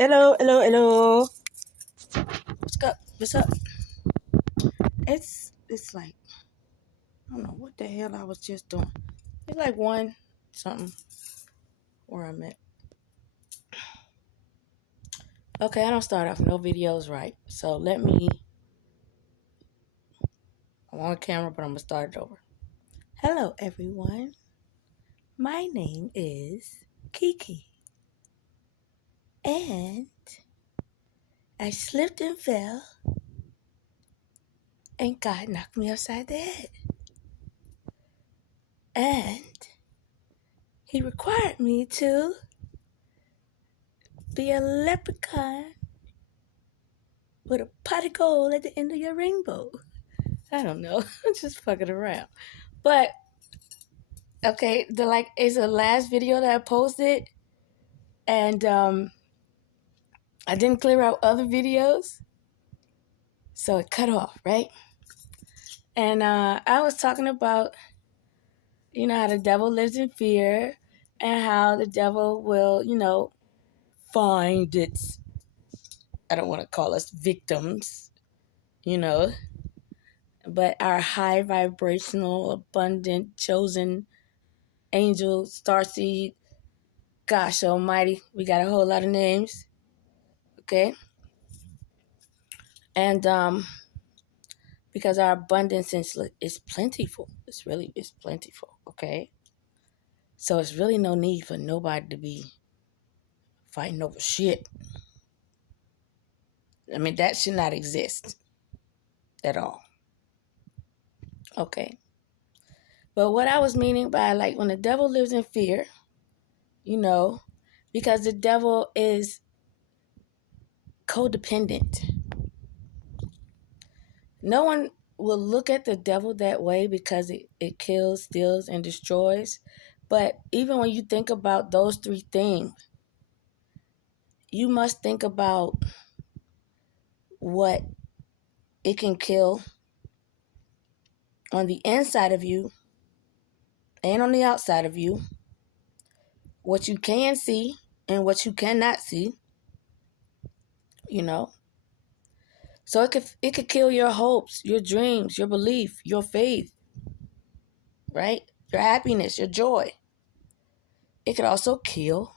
Hello, hello, hello. What's up? What's up? It's like I don't know what the hell I was just doing. It's like one something where I'm at. Okay, I don't start off no videos right. So I'm on camera, but I'm gonna start it over. Hello everyone. My name is Kiki. And I slipped and fell and God knocked me upside the head. And he required me to be a leprechaun with a pot of gold at the end of your rainbow. I don't know. I'm just fucking around. But okay, it's the last video that I posted, and I didn't clear out other videos, so it cut off, right? And I was talking about, how the devil lives in fear, and how the devil will, find its, I don't want to call us victims, you know, but our high vibrational, abundant, chosen angel, starseed, gosh almighty, we got a whole lot of names, okay? And because our abundance is plentiful. It's plentiful, okay? So it's really no need for nobody to be fighting over shit. I mean, that should not exist at all, okay? But what I was meaning by, like, when the devil lives in fear, because the devil is codependent. No one will look at the devil that way because it kills, steals, and destroys. But even when you think about those three things, you must think about what it can kill on the inside of you and on the outside of you, what you can see and what you cannot see, you know. So it could kill your hopes, your dreams, your belief, your faith, right? Your happiness, your joy. It could also kill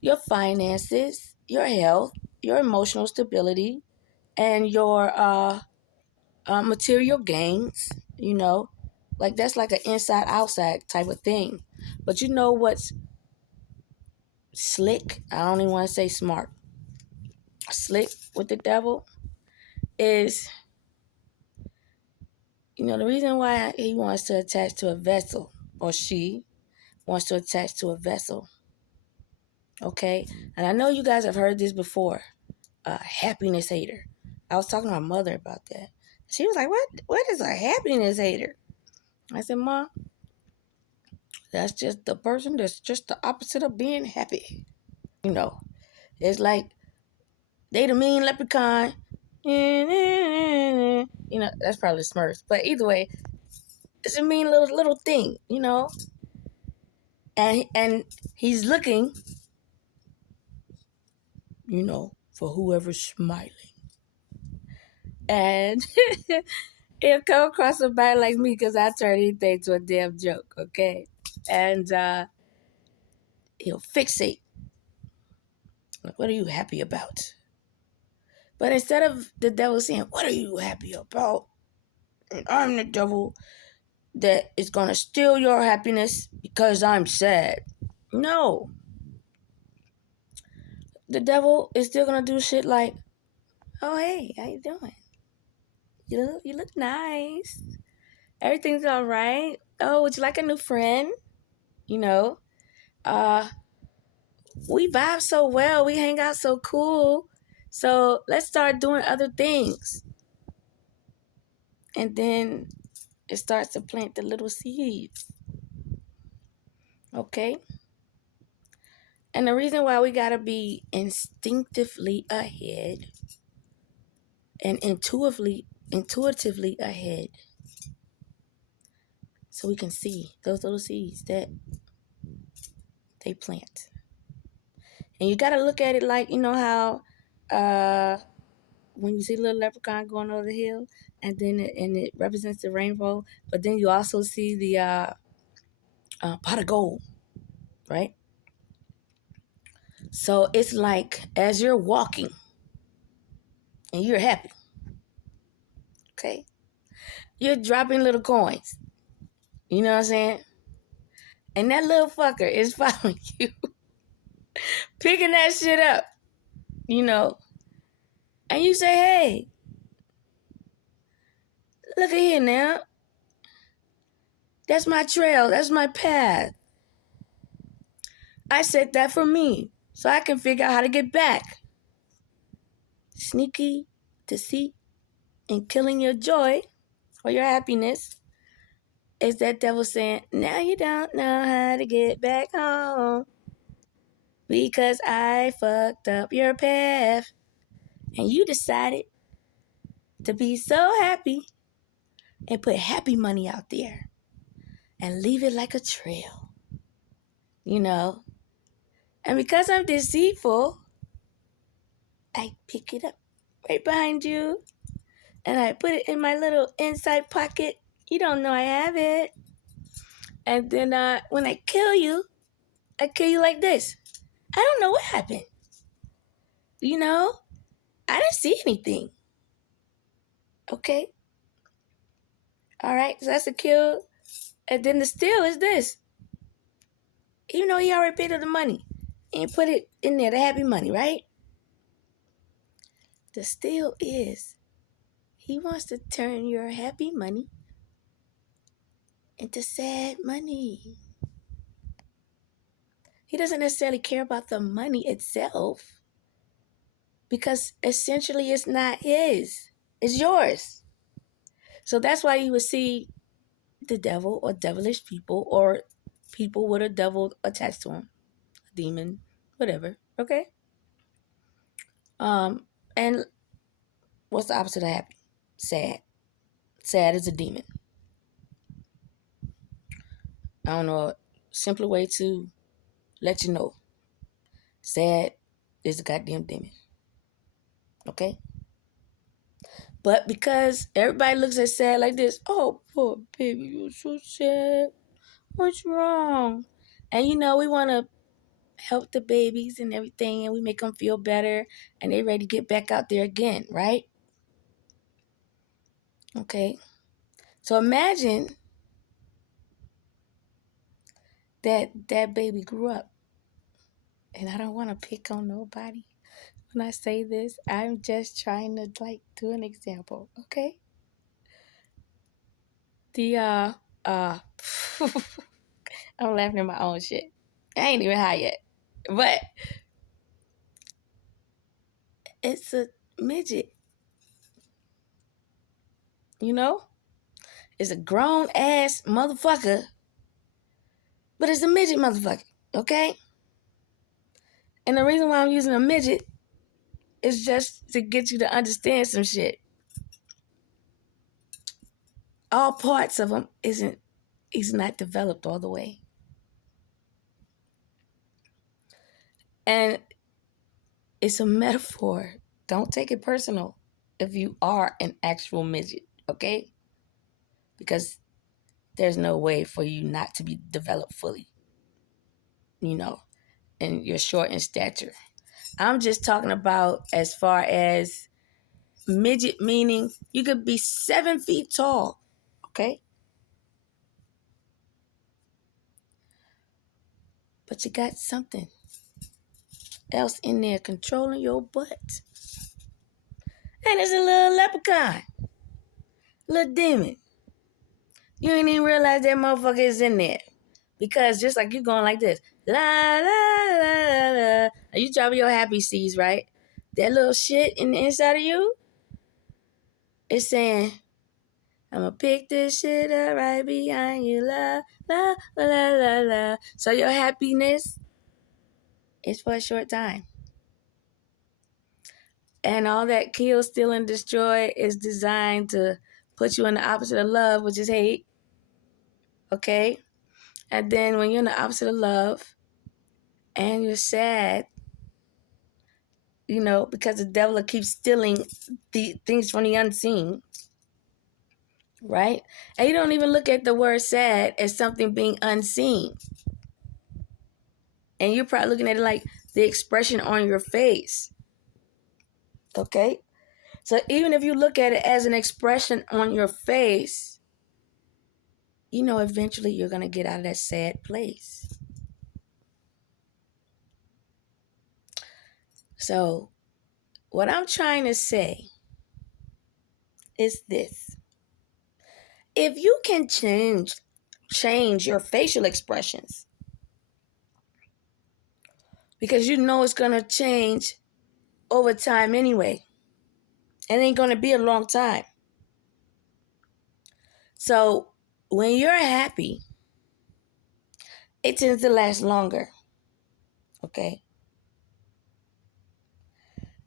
your finances, your health, your emotional stability, and your material gains, like that's like an inside outside type of thing. But you know what's slick? I don't even want to say smart. Slick with the devil is, the reason why he wants to attach to a vessel, or she wants to attach to a vessel, okay? And I know you guys have heard this before, happiness hater. I was talking to my mother about that. She was like, what is a happiness hater? I said, Mom, that's just the person that's just the opposite of being happy. It's like they the mean leprechaun. That's probably Smurfs. But either way, it's a mean little thing, And he's looking, for whoever's smiling. And he'll come across somebody like me because I turn anything to a damn joke, okay? And he'll fixate. Like, what are you happy about? But instead of the devil saying, what are you happy about? And I'm the devil that is going to steal your happiness because I'm sad. No. The devil is still going to do shit like, oh, hey, how you doing? You look nice. Everything's all right. Oh, would you like a new friend? Uh, we vibe so well. We hang out so cool. So let's start doing other things. And then it starts to plant the little seeds. Okay? And the reason why we got to be instinctively ahead and intuitively ahead, so we can see those little seeds that they plant. And you got to look at it like, you know how when you see a little leprechaun going over the hill, and then it represents the rainbow, but then you also see the pot of gold, right? So it's like as you're walking and you're happy, okay? You're dropping little coins. You know what I'm saying? And that little fucker is following you, picking that shit up, you know. And you say, hey, look at here now. That's my trail. That's my path. I set that for me so I can figure out how to get back. Sneaky, deceit, and killing your joy or your happiness is that devil saying, now you don't know how to get back home because I fucked up your path. And you decided to be so happy and put happy money out there and leave it like a trail, you know. And because I'm deceitful, I pick it up right behind you and I put it in my little inside pocket. You don't know I have it. And then when I kill you like this. I don't know what happened. You know, I didn't see anything. Okay. All right. So that's a kill. And then the steal is this. Even though he already paid her the money and put it in there, the happy money, right? The steal is he wants to turn your happy money into sad money. He doesn't necessarily care about the money itself because essentially it's not his. It's yours. So that's why you would see the devil or devilish people or people with a devil attached to them, a demon, whatever. Okay. And what's the opposite of happy? Sad. Sad is a demon. I don't know a simpler way to let you know. Sad is a goddamn demon. Okay? But because everybody looks at sad like this, oh, poor baby, you're so sad. What's wrong? And you know, we want to help the babies and everything, and we make them feel better, and they ready to get back out there again, right? Okay. So imagine that baby grew up, and I don't want to pick on nobody when I say this. I'm just trying to do an example, okay? The I'm laughing at my own shit. I ain't even high yet, but it's a midget, you know? It's a grown ass motherfucker, but it's a midget motherfucker, okay? And the reason why I'm using a midget is just to get you to understand some shit. All parts of him he's not developed all the way. And it's a metaphor. Don't take it personal if you are an actual midget, okay? Because there's no way for you not to be developed fully, you know, and you're short in stature. I'm just talking about as far as midget, meaning you could be 7 feet tall, okay? But you got something else in there controlling your butt. And it's a little leprechaun, little demon. You ain't even realize that motherfucker is in there. Because just like you going like this, la, la, la, la, la. You dropping your happy seeds, right? That little shit in the inside of you, it's saying, I'm gonna pick this shit up right behind you, la, la, la, la, la, la. So your happiness is for a short time. And all that kill, steal, and destroy is designed to put you in the opposite of love, which is hate. Okay? And then when you're in the opposite of love and you're sad, because the devil keeps stealing the things from the unseen, right? And you don't even look at the word sad as something being unseen. And you're probably looking at it like the expression on your face. Okay? So even if you look at it as an expression on your face, eventually you're going to get out of that sad place. So what I'm trying to say is this. If you can change your facial expressions, because it's going to change over time anyway. It ain't going to be a long time. So when you're happy, it tends to last longer. Okay?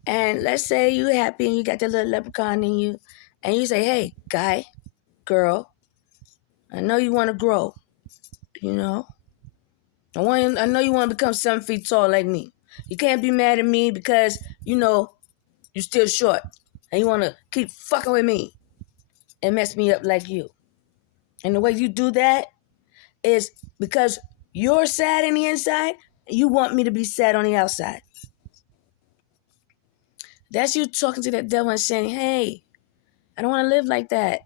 And let's say you're happy and you got that little leprechaun in you, and you say, hey, guy, girl, I know you want to grow, I know you want to become 7 feet tall like me. You can't be mad at me because, you're still short. And you want to keep fucking with me and mess me up like you. And the way you do that is because you're sad on the inside, you want me to be sad on the outside. That's you talking to that devil and saying, hey, I don't want to live like that.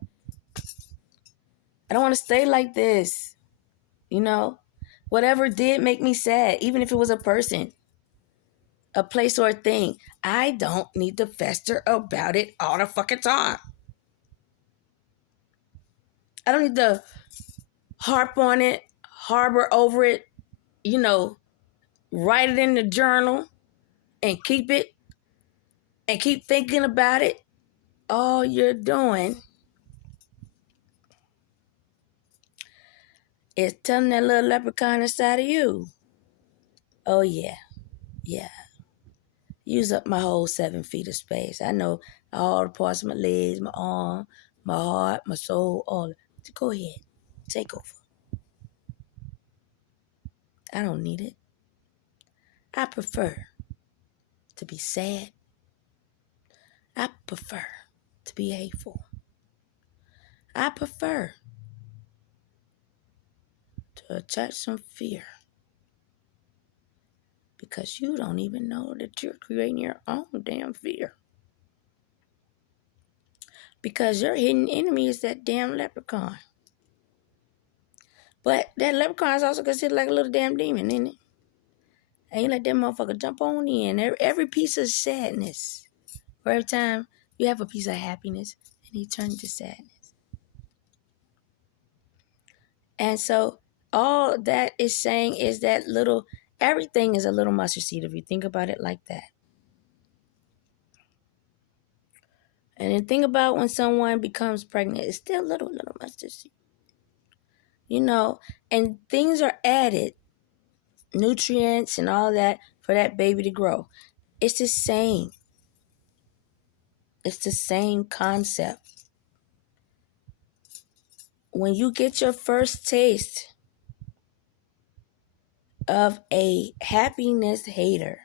I don't want to stay like this. Whatever did make me sad, even if it was a person, a place, or a thing, I don't need to fester about it all the fucking time. I don't need to harp on it, harbor over it, write it in the journal and keep it and keep thinking about it. All you're doing is telling that little leprechaun inside of you, oh yeah, use up my whole 7 feet of space. I know all the parts of my legs, my arm, my heart, my soul, all. Go ahead, take over. I don't need it. I prefer to be sad. I prefer to be hateful. I prefer to attach some fear, because you don't even know that you're creating your own damn fear. Because your hidden enemy is that damn leprechaun. But that leprechaun is also considered like a little damn demon, isn't it? And you let that motherfucker jump on in. Every piece of sadness, or every time you have a piece of happiness, and he turns to sadness. And so all that is saying is that everything is a little mustard seed if you think about it like that. And then think about when someone becomes pregnant, it's still little mustard seed. And things are added, nutrients and all that, for that baby to grow. It's the same. It's the same concept. When you get your first taste of a happiness hater,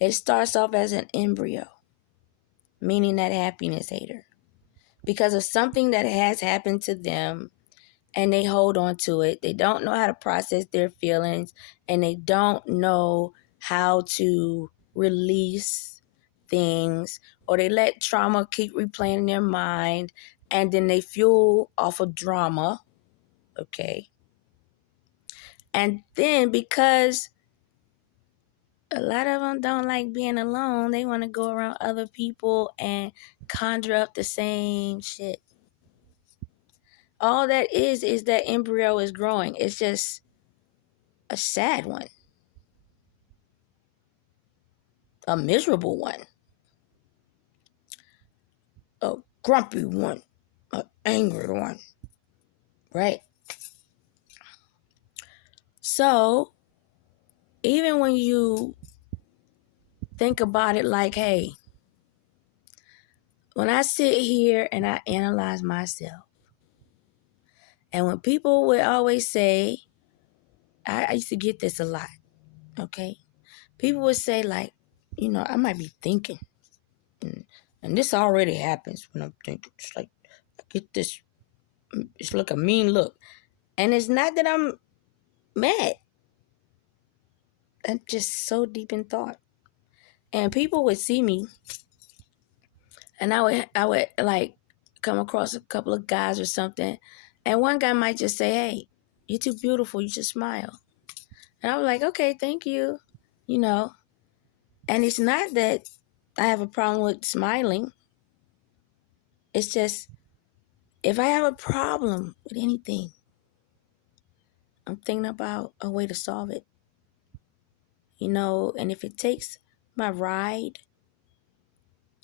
it starts off as an embryo, meaning that happiness hater, because of something that has happened to them, and they hold on to it. They don't know how to process their feelings, and they don't know how to release things, or they let trauma keep replaying in their mind, and then they fuel off of drama, okay? And then because a lot of them don't like being alone, they want to go around other people and conjure up the same shit. All that is that embryo is growing. It's just a sad one, a miserable one, a grumpy one, an angry one, right? So even when you think about it like, hey, when I sit here and I analyze myself, and when people would always say, I used to get this a lot, okay? People would say like, I might be thinking. And this already happens when I'm thinking. It's like, I get this, it's like a mean look. And it's not that I'm mad. I'm just so deep in thought. And people would see me, and I would like come across a couple of guys or something, and one guy might just say, "Hey, you're too beautiful. You should smile." And I was like, "Okay, thank you," you know. And it's not that I have a problem with smiling. It's just if I have a problem with anything, I'm thinking about a way to solve it, And if it takes my ride,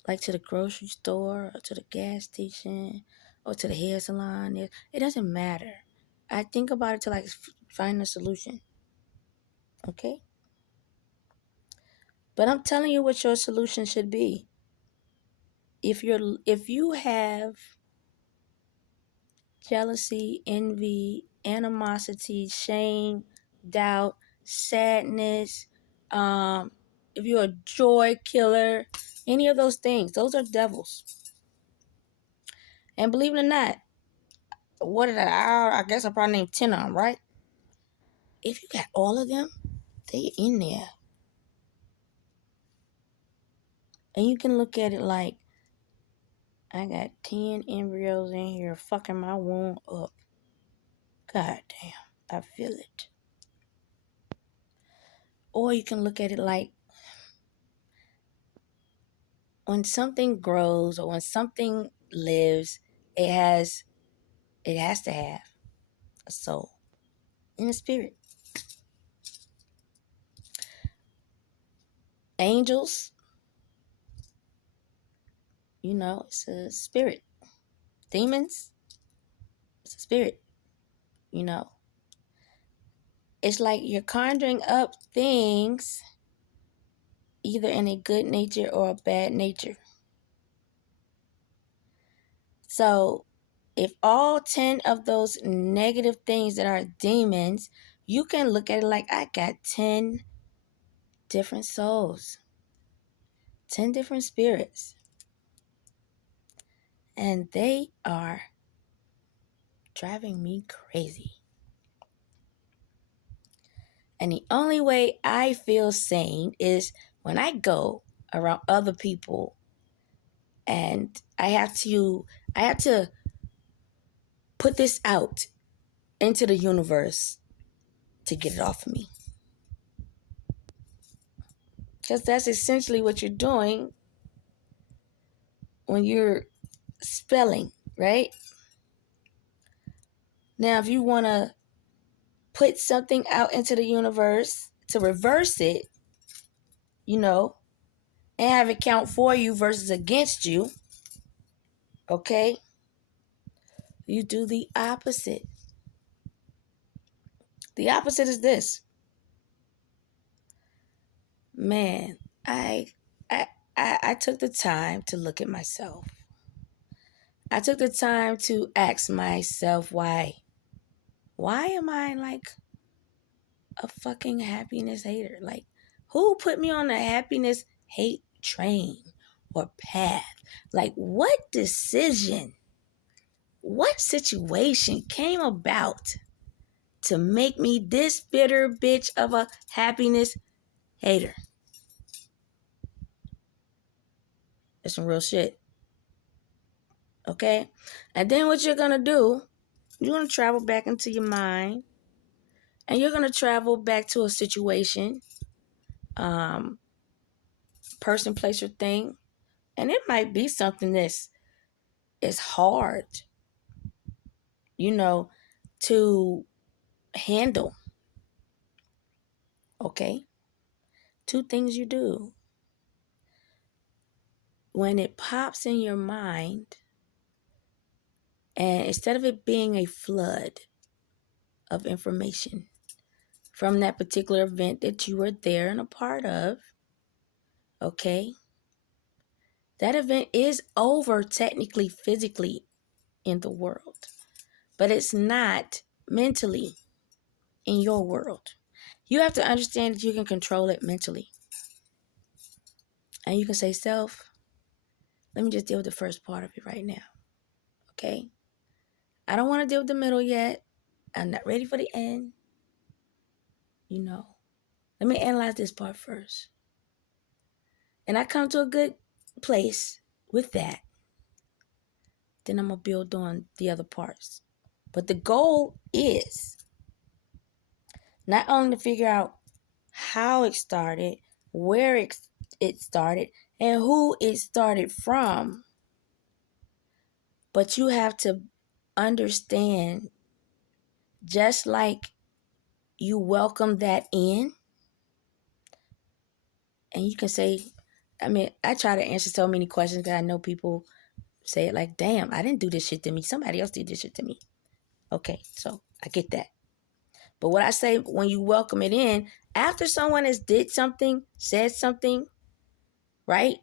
like to the grocery store or to the gas station or to the hair salon, it doesn't matter. I think about it till I find a solution. Okay? But I'm telling you what your solution should be. If you have jealousy, envy, animosity, shame, doubt, sadness, if you're a joy killer, any of those things, those are devils. And believe it or not, what did I guess I probably named 10 of them, right? If you got all of them, they in there. And you can look at it like, I got 10 embryos in here fucking my womb up. God damn, I feel it. Or you can look at it like, when something grows or when something lives, it has to have a soul and a spirit. Angels, it's a spirit. Demons, it's a spirit, you know. It's like you're conjuring up things either in a good nature or a bad nature. So if all 10 of those negative things that are demons, you can look at it like, I got 10 different souls, 10 different spirits, and they are driving me crazy. And the only way I feel sane is when I go around other people and I have to put this out into the universe to get it off of me. Because that's essentially what you're doing when you're spelling, right? Now, if you want to put something out into the universe to reverse it, and have it count for you versus against you, okay? You do the opposite. The opposite is this. Man, I took the time to look at myself. I took the time to ask myself why. Why am I like a fucking happiness hater? Like, who put me on the happiness hate train or path? Like, what decision, what situation came about to make me this bitter bitch of a happiness hater? That's some real shit. Okay? And then what you're going to do, you're going to travel back into your mind, and you're going to travel back to a situation, person, place, or thing. And it might be something that's hard, to handle. Okay? Two things you do. When it pops in your mind, and instead of it being a flood of information from that particular event that you were there and a part of, okay? That event is over technically, physically in the world, but it's not mentally in your world. You have to understand that you can control it mentally. And you can say, self, let me just deal with the first part of it right now. Okay? I don't want to deal with the middle yet. I'm not ready for the end. Let me analyze this part first. And I come to a good place with that. Then I'm going to build on the other parts. But the goal is not only to figure out how it started, where it started, and who it started from, but you have to understand, just like you welcome that in, and you can say, I try to answer so many questions because I know people say it like, damn, I didn't do this shit to me. Somebody else did this shit to me. Okay, so I get that. But what I say, when you welcome it in, after someone has did something, said something, right?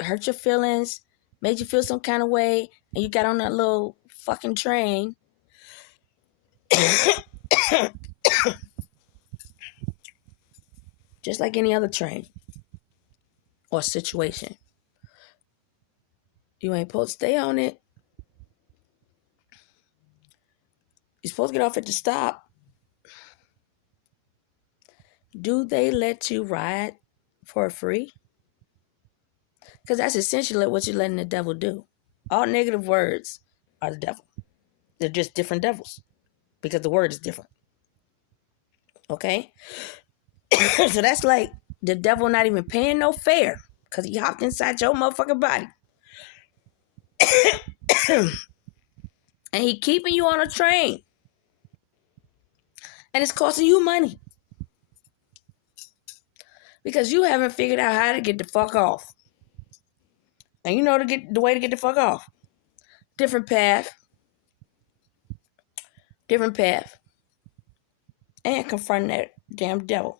Hurt your feelings, made you feel some kind of way, and you got on that little fucking train. Just like any other train or situation. You ain't supposed to stay on it. You're supposed to get off at the stop. Do they let you ride for free? Because that's essentially what you're letting the devil do. All negative words are the devil. They're just different devils because the word is different. Okay? So that's like the devil not even paying no fare because he hopped inside your motherfucking body. And he keeping you on a train. And it's costing you money. Because you haven't figured out how to get the fuck off. And you know the way to get the fuck off. Different path. And confront that damn devil.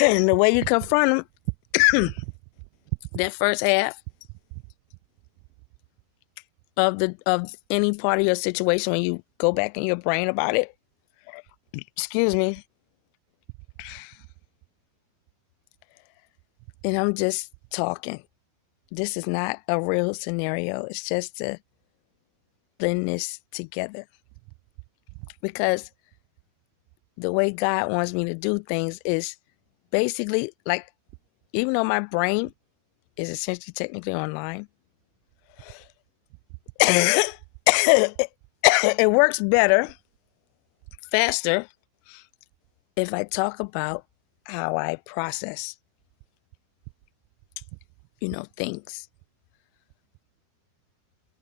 And the way you confront him, that first half of any part of your situation, when you go back in your brain about it, excuse me, and I'm just talking. This is not a real scenario. It's just to blend this together. Because the way God wants me to do things is basically like, even though my brain is essentially technically online, it works better, faster, if I talk about how I process, things.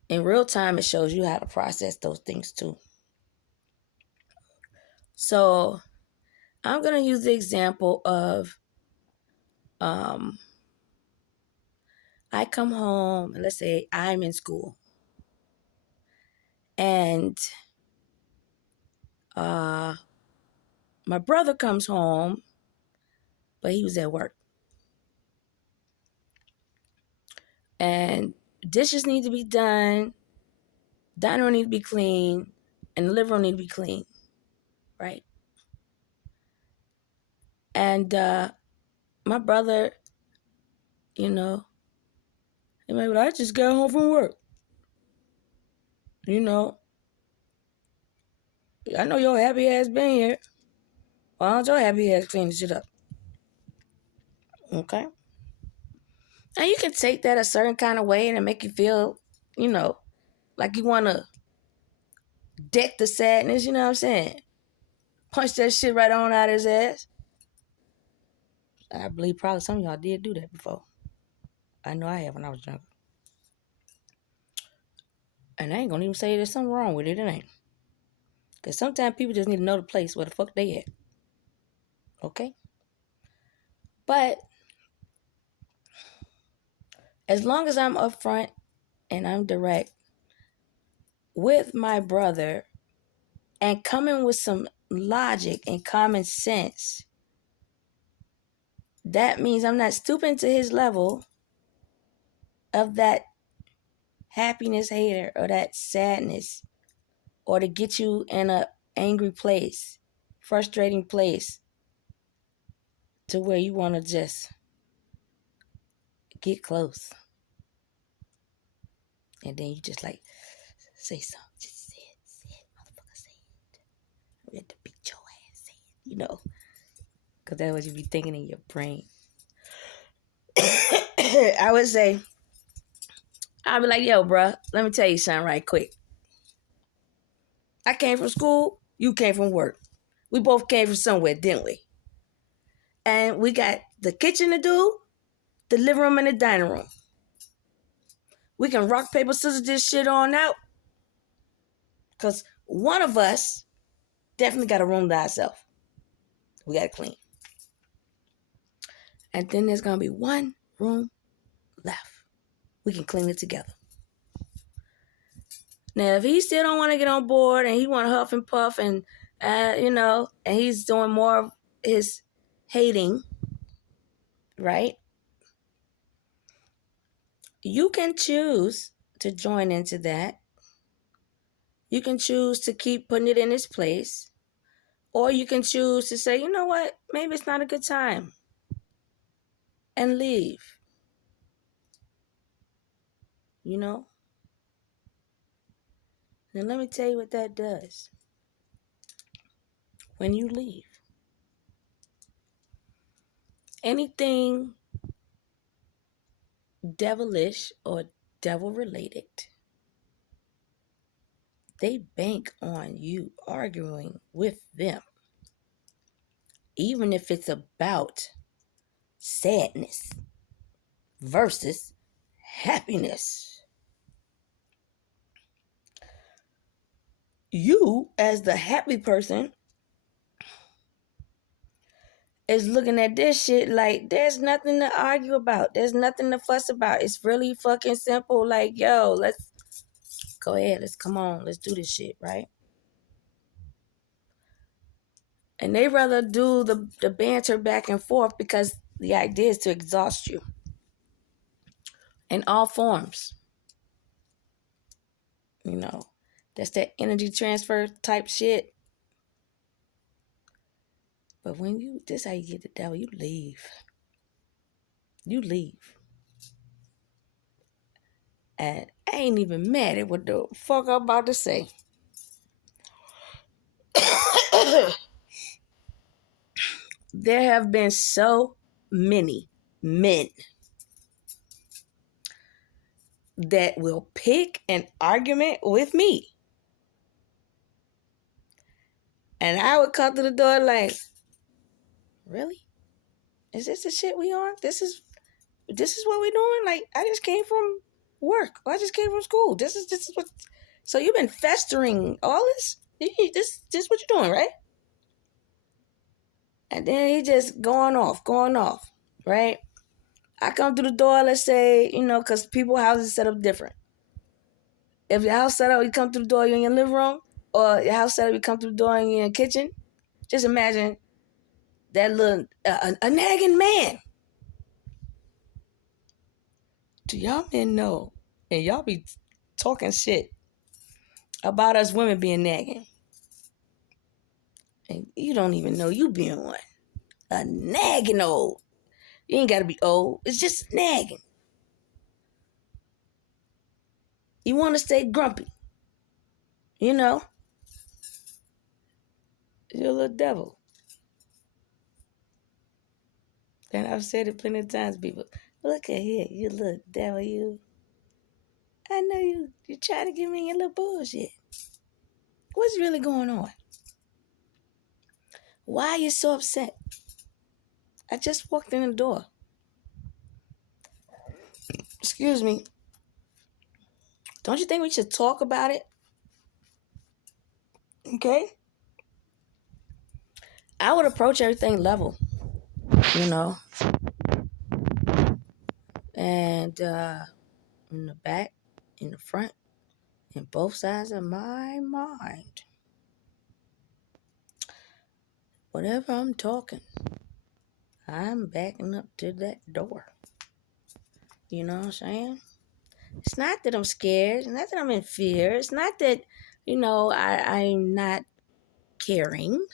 In real time, it shows you how to process those things too. So I'm going to use the example of I come home, and let's say I'm in school. And my brother comes home, but he was at work. And dishes need to be done, dining room need to be clean, and the living room need to be clean, right? And my brother, he may be like, I just got home from work. I know your happy ass been here. Why don't your happy ass clean the shit up? Okay? And you can take that a certain kind of way and it make you feel, like you want to deck the sadness, you know what I'm saying? Punch that shit right on out of his ass. I believe probably some of y'all did do that before. I know I have when I was younger. And I ain't gonna even say there's something wrong with it. It ain't. Because sometimes people just need to know the place where the fuck they at. Okay? But as long as I'm upfront and I'm direct with my brother and coming with some logic and common sense, that means I'm not stooping to his level of that happiness hater or that sadness, or to get you in a angry place, frustrating place. to where you want to just get close. And then you just like, say something. Just say it, motherfucker, say it. We had to beat your ass, say it, Because that's what you be thinking in your brain. I would say, I'd be like, yo, bruh, let me tell you something right quick. I came from school, you came from work. We both came from somewhere, didn't we? And we got the kitchen to do, the living room and the dining room. We can rock, paper, scissors this shit on out. Because one of us definitely got a room to ourselves. We got to clean. And then there's going to be one room left. We can clean it together. Now, if he still don't want to get on board and he want to huff and puff and, and he's doing more of his hating, right? You can choose to join into that. You can choose to keep putting it in its place. Or you can choose to say, you know what, maybe it's not a good time. And leave. And let me tell you what that does. When you leave, anything devilish or devil related, they bank on you arguing with them. Even if it's about sadness versus happiness. You, as the happy person, is looking at this shit like there's nothing to argue about. There's nothing to fuss about. It's really fucking simple. Like, yo, let's go ahead. Let's do this shit, right? And they rather do the banter back and forth because the idea is to exhaust you in all forms. That's that energy transfer type shit. But this is how you get the devil, you leave. You leave. And I ain't even mad at what the fuck I'm about to say. There have been so many men that will pick an argument with me. And I would come to the door like, really? Is this the shit we on? This is what we doing? Like, I just came from work. Or I just came from school. This is what. So you've been festering all this? This what you're doing, right? And then he just going off, right? I come through the door, let's say, because people's houses set up different. If your house set up, you come through the door, you're in your living room, or your house set up, you come through the door and you're in your kitchen. Just imagine that little, a nagging man. Do y'all men know? And y'all be talking shit about us women being nagging. And you don't even know you being one. A nagging old. You ain't got to be old. It's just nagging. You want to stay grumpy. You're a little devil. And I've said it plenty of times, people. Look at here, you little devil, you. I know you're trying to get me in your little bullshit. What's really going on? Why are you so upset? I just walked in the door. Excuse me. Don't you think we should talk about it? Okay? I would approach everything level, And in the back, in the front, in both sides of my mind. Whenever I'm talking, I'm backing up to that door. You know what I'm saying? It's not that I'm scared. It's not that I'm in fear. It's not that, I'm not caring.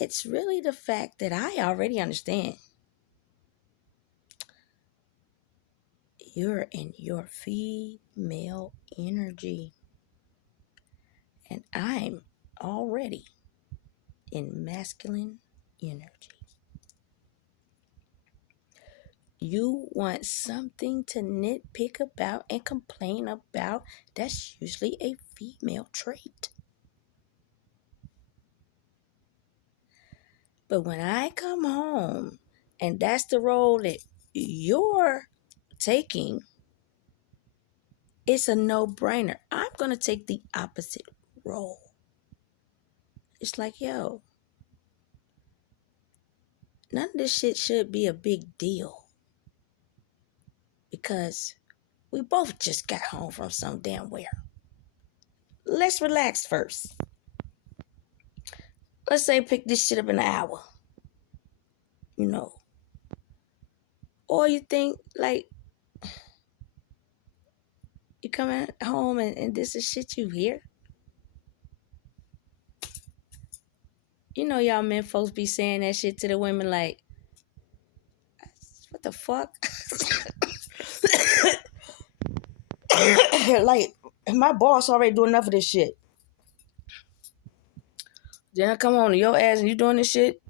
It's really the fact that I already understand you're in your female energy, and I'm already in masculine energy. You want something to nitpick about and complain about. That's usually a female trait. But when I come home and that's the role that you're taking, it's a no-brainer. I'm going to take the opposite role. It's like, yo, none of this shit should be a big deal because we both just got home from some damn where. Let's relax first. Let's say pick this shit up in an hour. You know. Or you think like you coming home and this is shit you hear? You know y'all men folks be saying that shit to the women like, what the fuck? Like, my boss already doing enough of this shit. Then I come on to your ass and you doing this shit?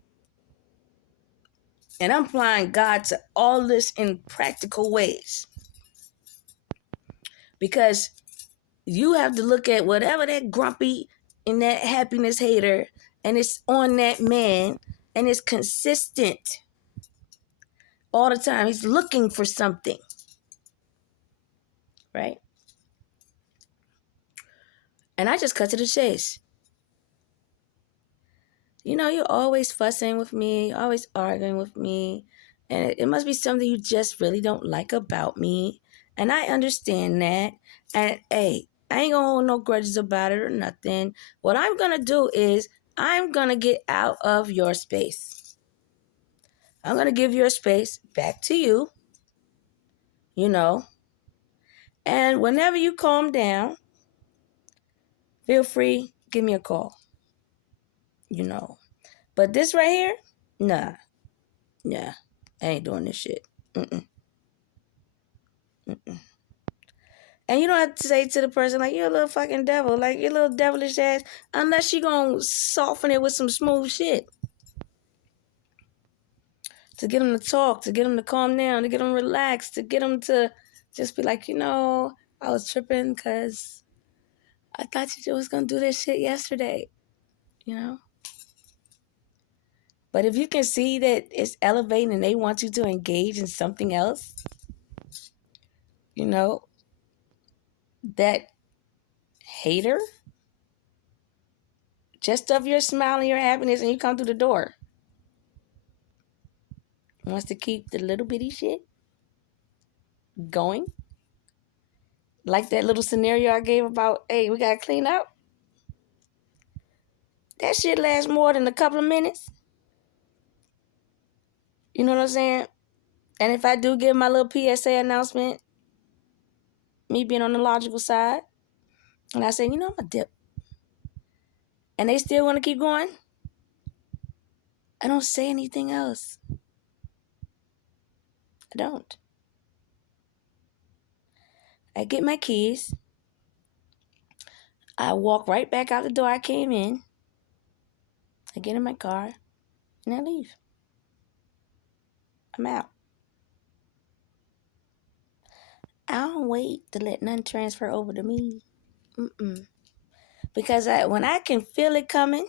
And I'm applying God to all this in practical ways. Because you have to look at whatever that grumpy and that happiness hater, and it's on that man, and it's consistent all the time. He's looking for something, right? And I just cut to the chase. You know, you're always fussing with me, always arguing with me, and it must be something you just really don't like about me. And I understand that. And hey, I ain't gonna hold no grudges about it or nothing. What I'm gonna do is I'm gonna get out of your space. I'm gonna give your space back to you, you know. And whenever you calm down, feel free, give me a call, you know. But this right here, nah, I ain't doing this shit. Mm-mm. And you don't have to say to the person, like, you're a little fucking devil, like, you're a little devilish ass, unless you're going to soften it with some smooth shit. To get them to talk, to get them to calm down, to get them relaxed, to get them to just be like, you know, I was tripping because I thought you was going to do this shit yesterday, you know? But if you can see that it's elevating and they want you to engage in something else, you know, that hater, just of your smile and your happiness, and you come through the door, wants to keep the little bitty shit going. Like that little scenario I gave about, hey, we got to clean up. That shit lasts more than a couple of minutes. You know what I'm saying? And if I do give my little PSA announcement, me being on the logical side, and I say, you know, I'm a dip, and they still want to keep going, I don't say anything else. I don't. I get my keys. I walk right back out the door I came in. I get in my car, and I leave. I'm out. I don't wait to let none transfer over to me. Because when I can feel it coming,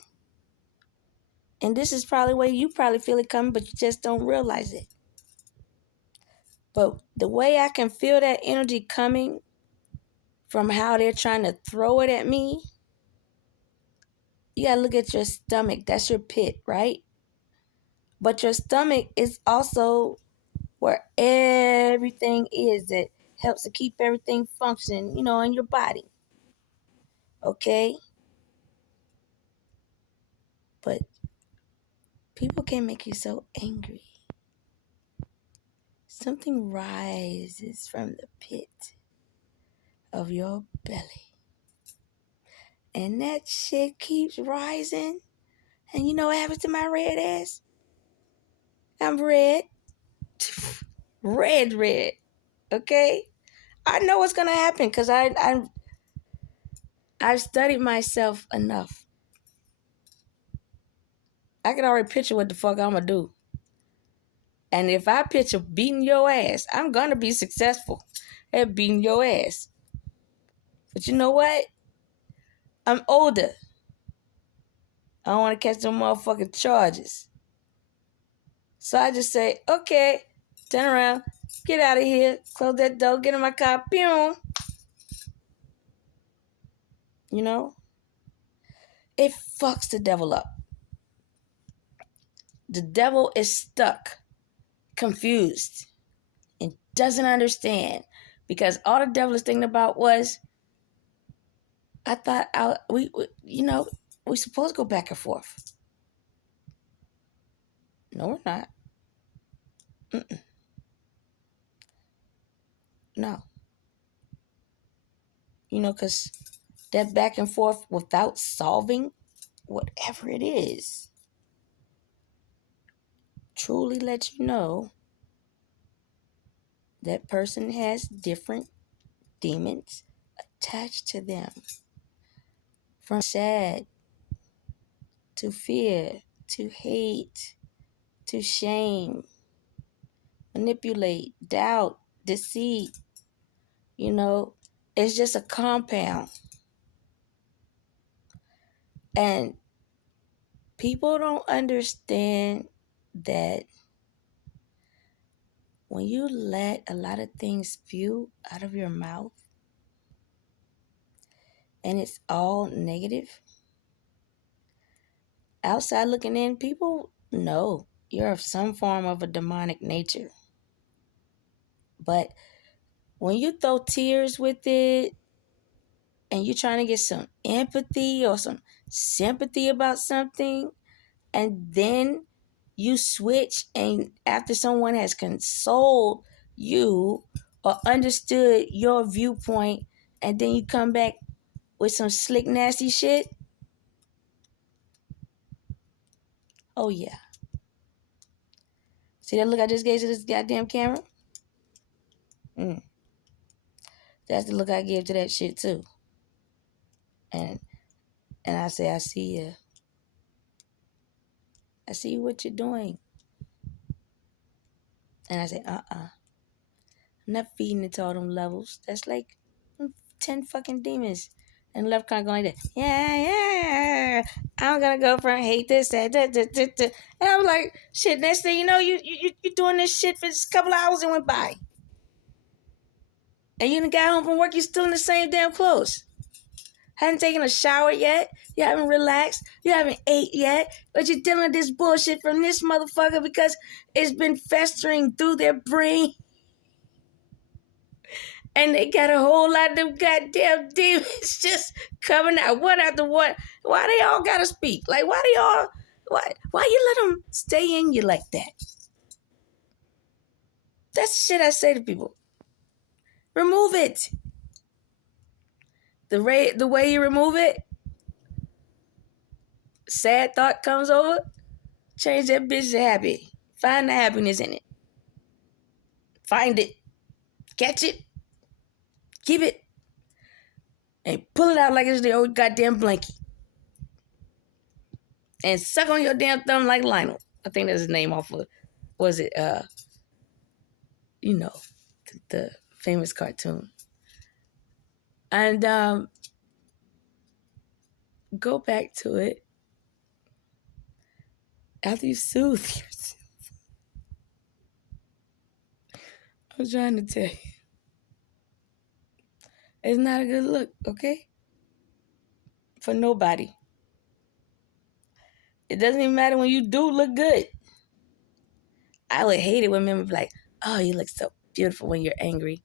and this is probably where you probably feel it coming, but you just don't realize it. But the way I can feel that energy coming from how they're trying to throw it at me, you got to look at your stomach. That's your pit, right? But your stomach is also where everything is that helps to keep everything functioning, you know, in your body. Okay? But people can make you so angry. Something rises from the pit of your belly. And that shit keeps rising And you know what happens to my red ass? I'm red. Red. Okay? I know what's gonna happen because I've studied myself enough. I can already picture what the fuck I'm gonna do. And if I picture beating your ass, I'm gonna be successful at beating your ass. But you know what? I'm older. I don't want to catch them motherfucking charges. So I just say, okay, turn around, get out of here, close that door, get in my car, pew. You know? It fucks the devil up. The devil is stuck, confused, and doesn't understand. Because all the devil is thinking about was, I thought we're supposed to go back and forth. No, we're not. Mm-mm. No. Because that back and forth without solving whatever it is truly lets you know that person has different demons attached to them. From sad to fear to hate to shame, manipulate, doubt, deceit. It's just a compound. And people don't understand that when you let a lot of things spew out of your mouth and it's all negative, outside looking in, people know you're of some form of a demonic nature. But when you throw tears with it and you're trying to get some empathy or some sympathy about something, and then you switch, and after someone has consoled you or understood your viewpoint, and then you come back with some slick, nasty shit, oh yeah. See that look I just gave to this goddamn camera? That's the look I give to that shit too. And I say, I see you. I see what you're doing. And I say, I'm not feeding it to all them levels. That's like 10 fucking demons. And left kind of going like that. Yeah. I'm gonna go from hate this, that. And I'm like, shit, next thing you know, you doing this shit for just a couple of hours and went by. And you done got home from work, you still in the same damn clothes. Hadn't taken a shower yet. You haven't relaxed. You haven't ate yet. But you're dealing with this bullshit from this motherfucker because it's been festering through their brain. And they got a whole lot of them goddamn demons just coming out one after one. Why they all gotta speak? Like, why you let them stay in you like that? That's the shit I say to people. Remove it. The way you remove it, sad thought comes over, change that bitch to happy. Find the happiness in it. Find it. Catch it. Keep it. And pull it out like it's the old goddamn blankie. And suck on your damn thumb like Lionel. I think that's his name off of, was it, the famous cartoon. And go back to it after you soothe yourself. I'm trying to tell you. It's not a good look, okay? For nobody. It doesn't even matter when you do look good. I would hate it when men would be like, oh, you look so beautiful when you're angry.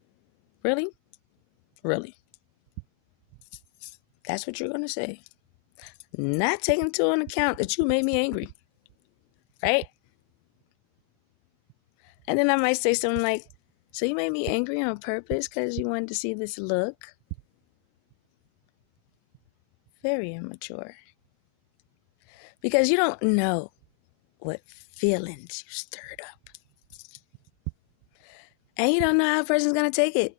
Really? Really? That's what you're going to say. Not taking into account that you made me angry. Right? And then I might say something like, so you made me angry on purpose because you wanted to see this look? Very immature. Because you don't know what feelings you stirred up. And you don't know how a person's going to take it.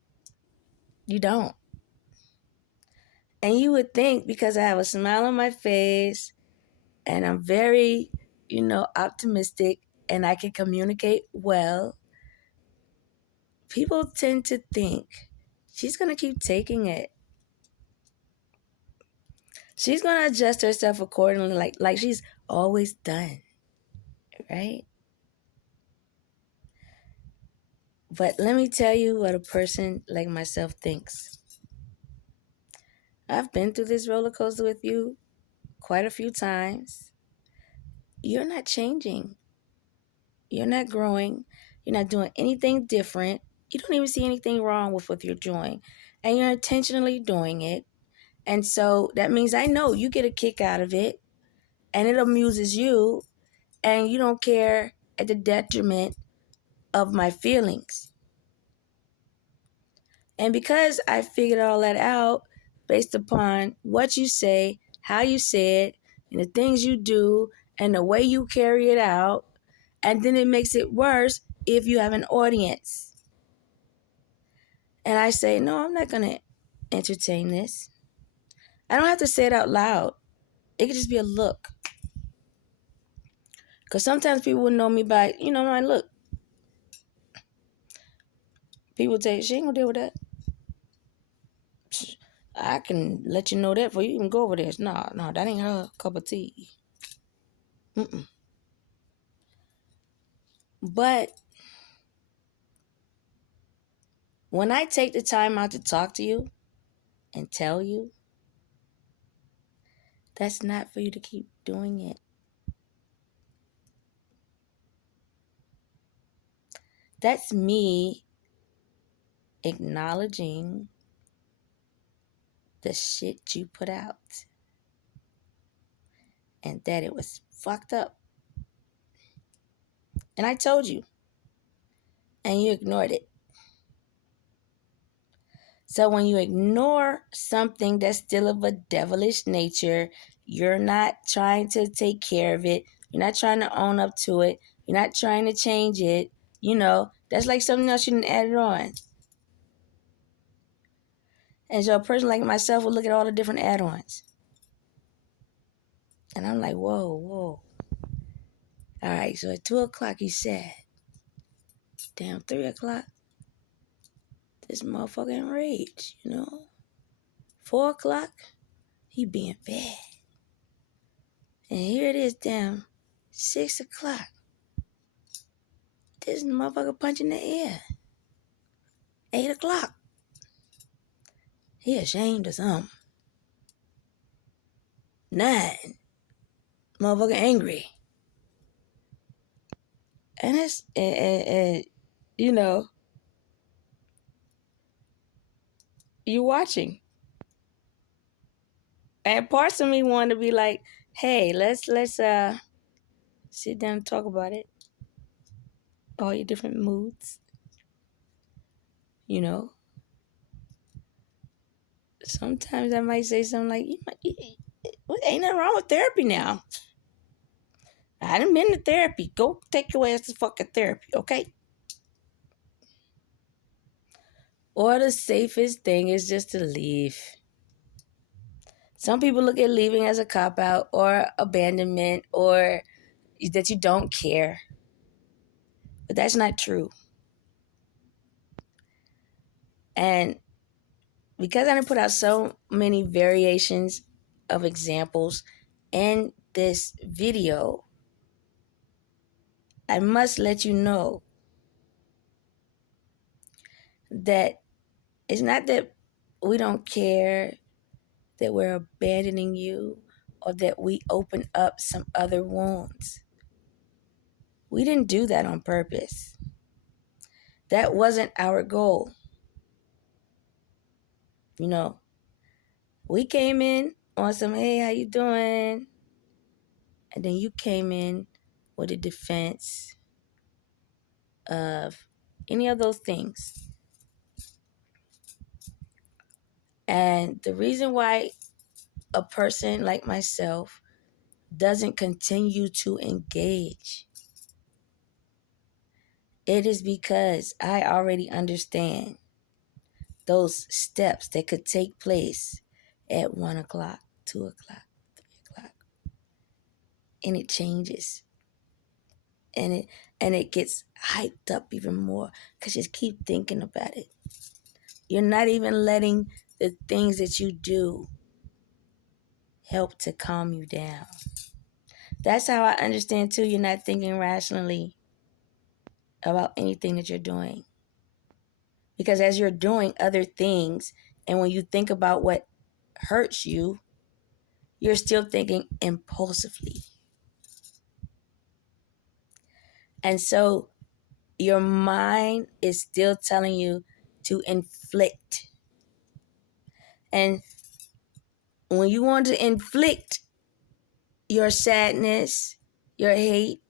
You don't. And you would think because I have a smile on my face and I'm very, optimistic and I can communicate well, people tend to think she's going to keep taking it. She's going to adjust herself accordingly like she's always done, right? But let me tell you what a person like myself thinks. I've been through this roller coaster with you quite a few times. You're not changing. You're not growing. You're not doing anything different. You don't even see anything wrong with what you're doing. And you're intentionally doing it. And so that means I know you get a kick out of it and it amuses you and you don't care at the detriment of my feelings. And because I figured all that out based upon what you say, how you say it, and the things you do, and the way you carry it out, and then it makes it worse if you have an audience. And I say, no, I'm not going to entertain this. I don't have to say it out loud. It could just be a look. Because sometimes people will know me by, my look. People say, she ain't going to deal with that. I can let you know that before you even go over there. No, that ain't her cup of tea. Mm-mm. But when I take the time out to talk to you and tell you, that's not for you to keep doing it. That's me acknowledging the shit you put out and that it was fucked up. And I told you, and you ignored it. So when you ignore something that's still of a devilish nature, you're not trying to take care of it. You're not trying to own up to it. You're not trying to change it. That's like something else you didn't add it on. And so a person like myself will look at all the different add-ons. And I'm like, whoa. All right, so at 2 o'clock he said, damn, 3 o'clock, this motherfucker enraged, 4 o'clock, he being bad. And here it is, damn, 6 o'clock. This motherfucker punching the air. 8 o'clock. He ashamed of something. 9. Motherfucker angry. And it's, you watching. And parts of me want to be like, hey, let's sit down and talk about it. All your different moods. Sometimes I might say something like, ain't nothing wrong with therapy now. I done been to therapy. Go take your ass to fucking therapy, okay? Or the safest thing is just to leave. Some people look at leaving as a cop-out or abandonment or that you don't care. But that's not true. And because I done put out so many variations of examples in this video, I must let you know that it's not that we don't care, that we're abandoning you, or that we open up some other wounds. We didn't do that on purpose. That wasn't our goal. We came in on some, hey, how you doing? And then you came in with a defense of any of those things. And the reason why a person like myself doesn't continue to engage, it is because I already understand those steps that could take place at 1 o'clock, 2 o'clock, 3 o'clock. And it changes. And it gets hyped up even more because you just keep thinking about it. You're not even letting the things that you do help to calm you down. That's how I understand too. You're not thinking rationally about anything that you're doing. Because as you're doing other things, and when you think about what hurts you, you're still thinking impulsively. And so your mind is still telling you to inflict. And when you want to inflict your sadness, your hate,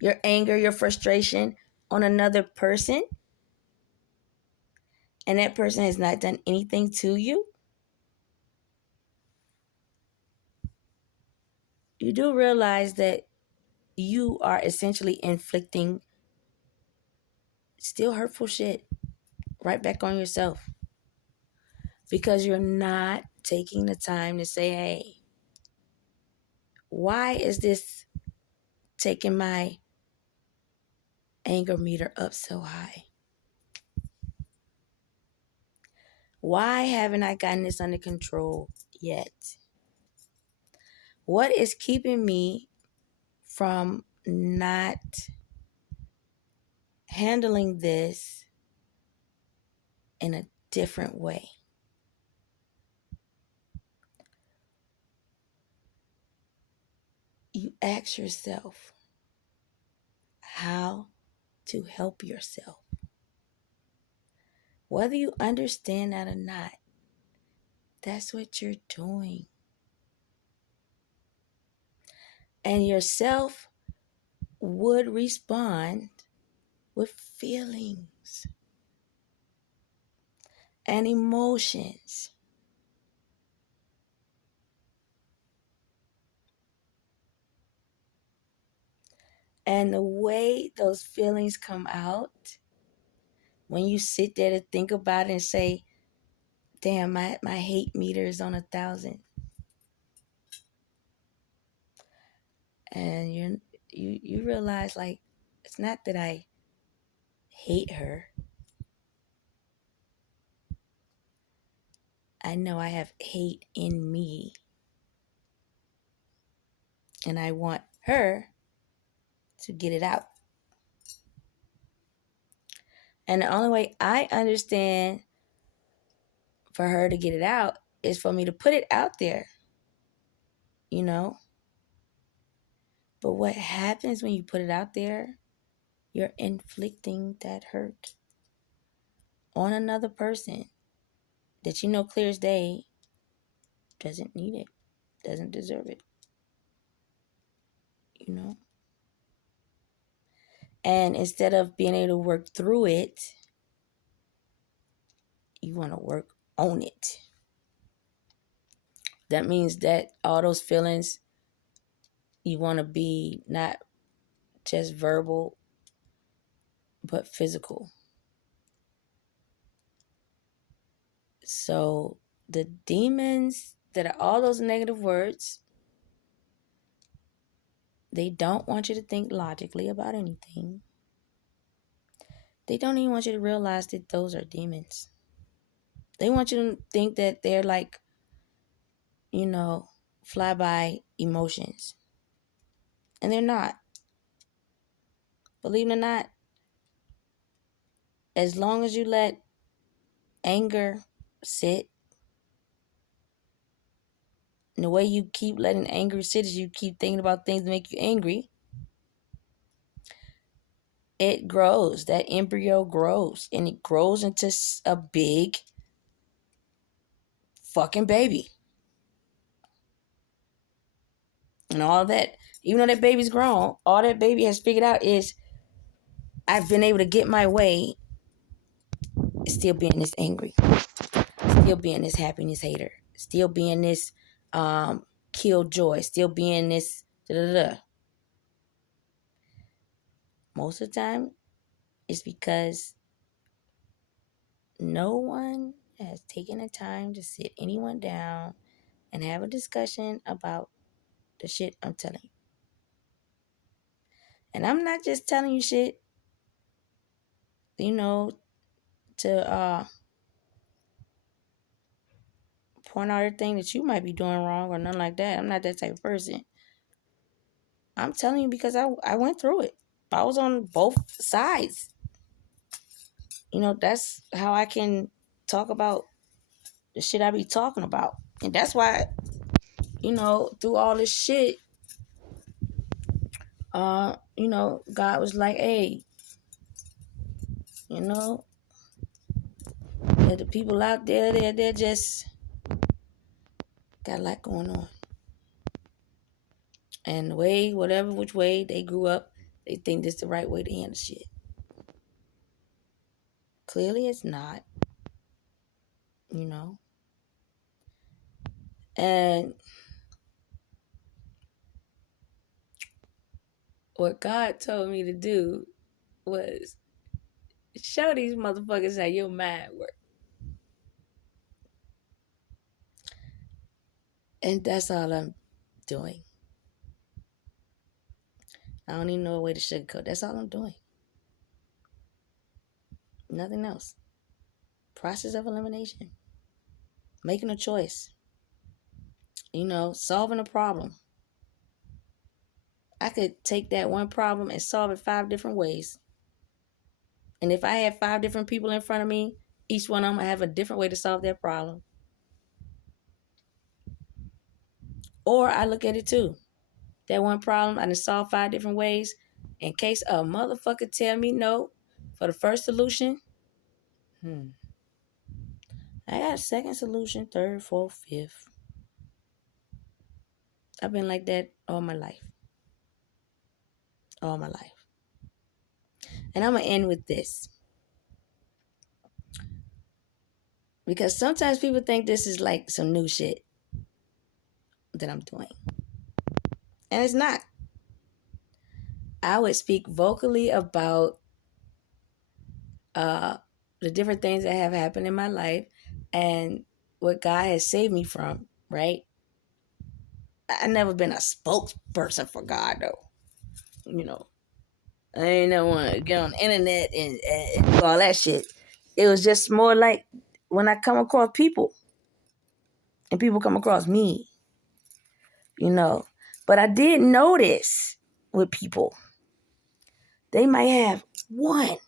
your anger, your frustration on another person, and that person has not done anything to you, you do realize that you are essentially inflicting still hurtful shit right back on yourself. Because you're not taking the time to say, hey, why is this taking my anger meter up so high? Why haven't I gotten this under control yet? What is keeping me from not handling this in a different way? You ask yourself how to help yourself. Whether you understand that or not, that's what you're doing. And yourself would respond with feelings and emotions. And the way those feelings come out, when you sit there to think about it and say, damn, my hate meter is on 1,000. And you realize, like, it's not that I hate her. I know I have hate in me. And I want her to get it out. And the only way I understand for her to get it out is for me to put it out there, you know? But what happens when you put it out there? You're inflicting that hurt on another person that you know clear as day doesn't need it, doesn't deserve it, you know? And instead of being able to work through it, you want to work on it. That means that all those feelings, you want to be not just verbal, but physical. So the demons that are all those negative words, they don't want you to think logically about anything. They don't even want you to realize that those are demons. They want you to think that they're like, you know, fly-by emotions. And they're not. Believe it or not, as long as you let anger sit, and the way you keep letting anger sit is you keep thinking about things that make you angry, it grows. That embryo grows. And it grows into a big fucking baby. And all that, even though that baby's grown, all that baby has figured out is, I've been able to get my way, still being this angry, still being this happiness hater, still being this kill joy, still being this da-da-da. Most of the time, it's because no one has taken the time to sit anyone down and have a discussion about the shit I'm telling you. And I'm not just telling you shit, to point out everything that you might be doing wrong or nothing like that. I'm not that type of person. I'm telling you because I went through it. I was on both sides. That's how I can talk about the shit I be talking about. And that's why, through all this shit, God was like, hey, the people out there, they're just got a lot going on. And which way they grew up, they think this is the right way to handle shit. Clearly it's not, And what God told me to do was show these motherfuckers how your mind works. And that's all I'm doing. I don't even know a way to sugarcoat. That's all I'm doing. Nothing else. Process of elimination. Making a choice. Solving a problem. I could take that one problem and solve it 5 different ways. And if I had 5 different people in front of me, each one of them have a different way to solve their problem. Or I look at it too. That one problem, I can solve 5 different ways. In case a motherfucker tell me no for the first solution, I got a second solution, third, fourth, fifth. I've been like that all my life. All my life. And I'm going to end with this. Because sometimes people think this is like some new shit that I'm doing. And it's not. I would speak vocally about the different things that have happened in my life and what God has saved me from, right? I've never been a spokesperson for God, though. I ain't never want to get on the internet and do all that shit. It was just more like when I come across people and people come across me, But I did notice with people, they might have one,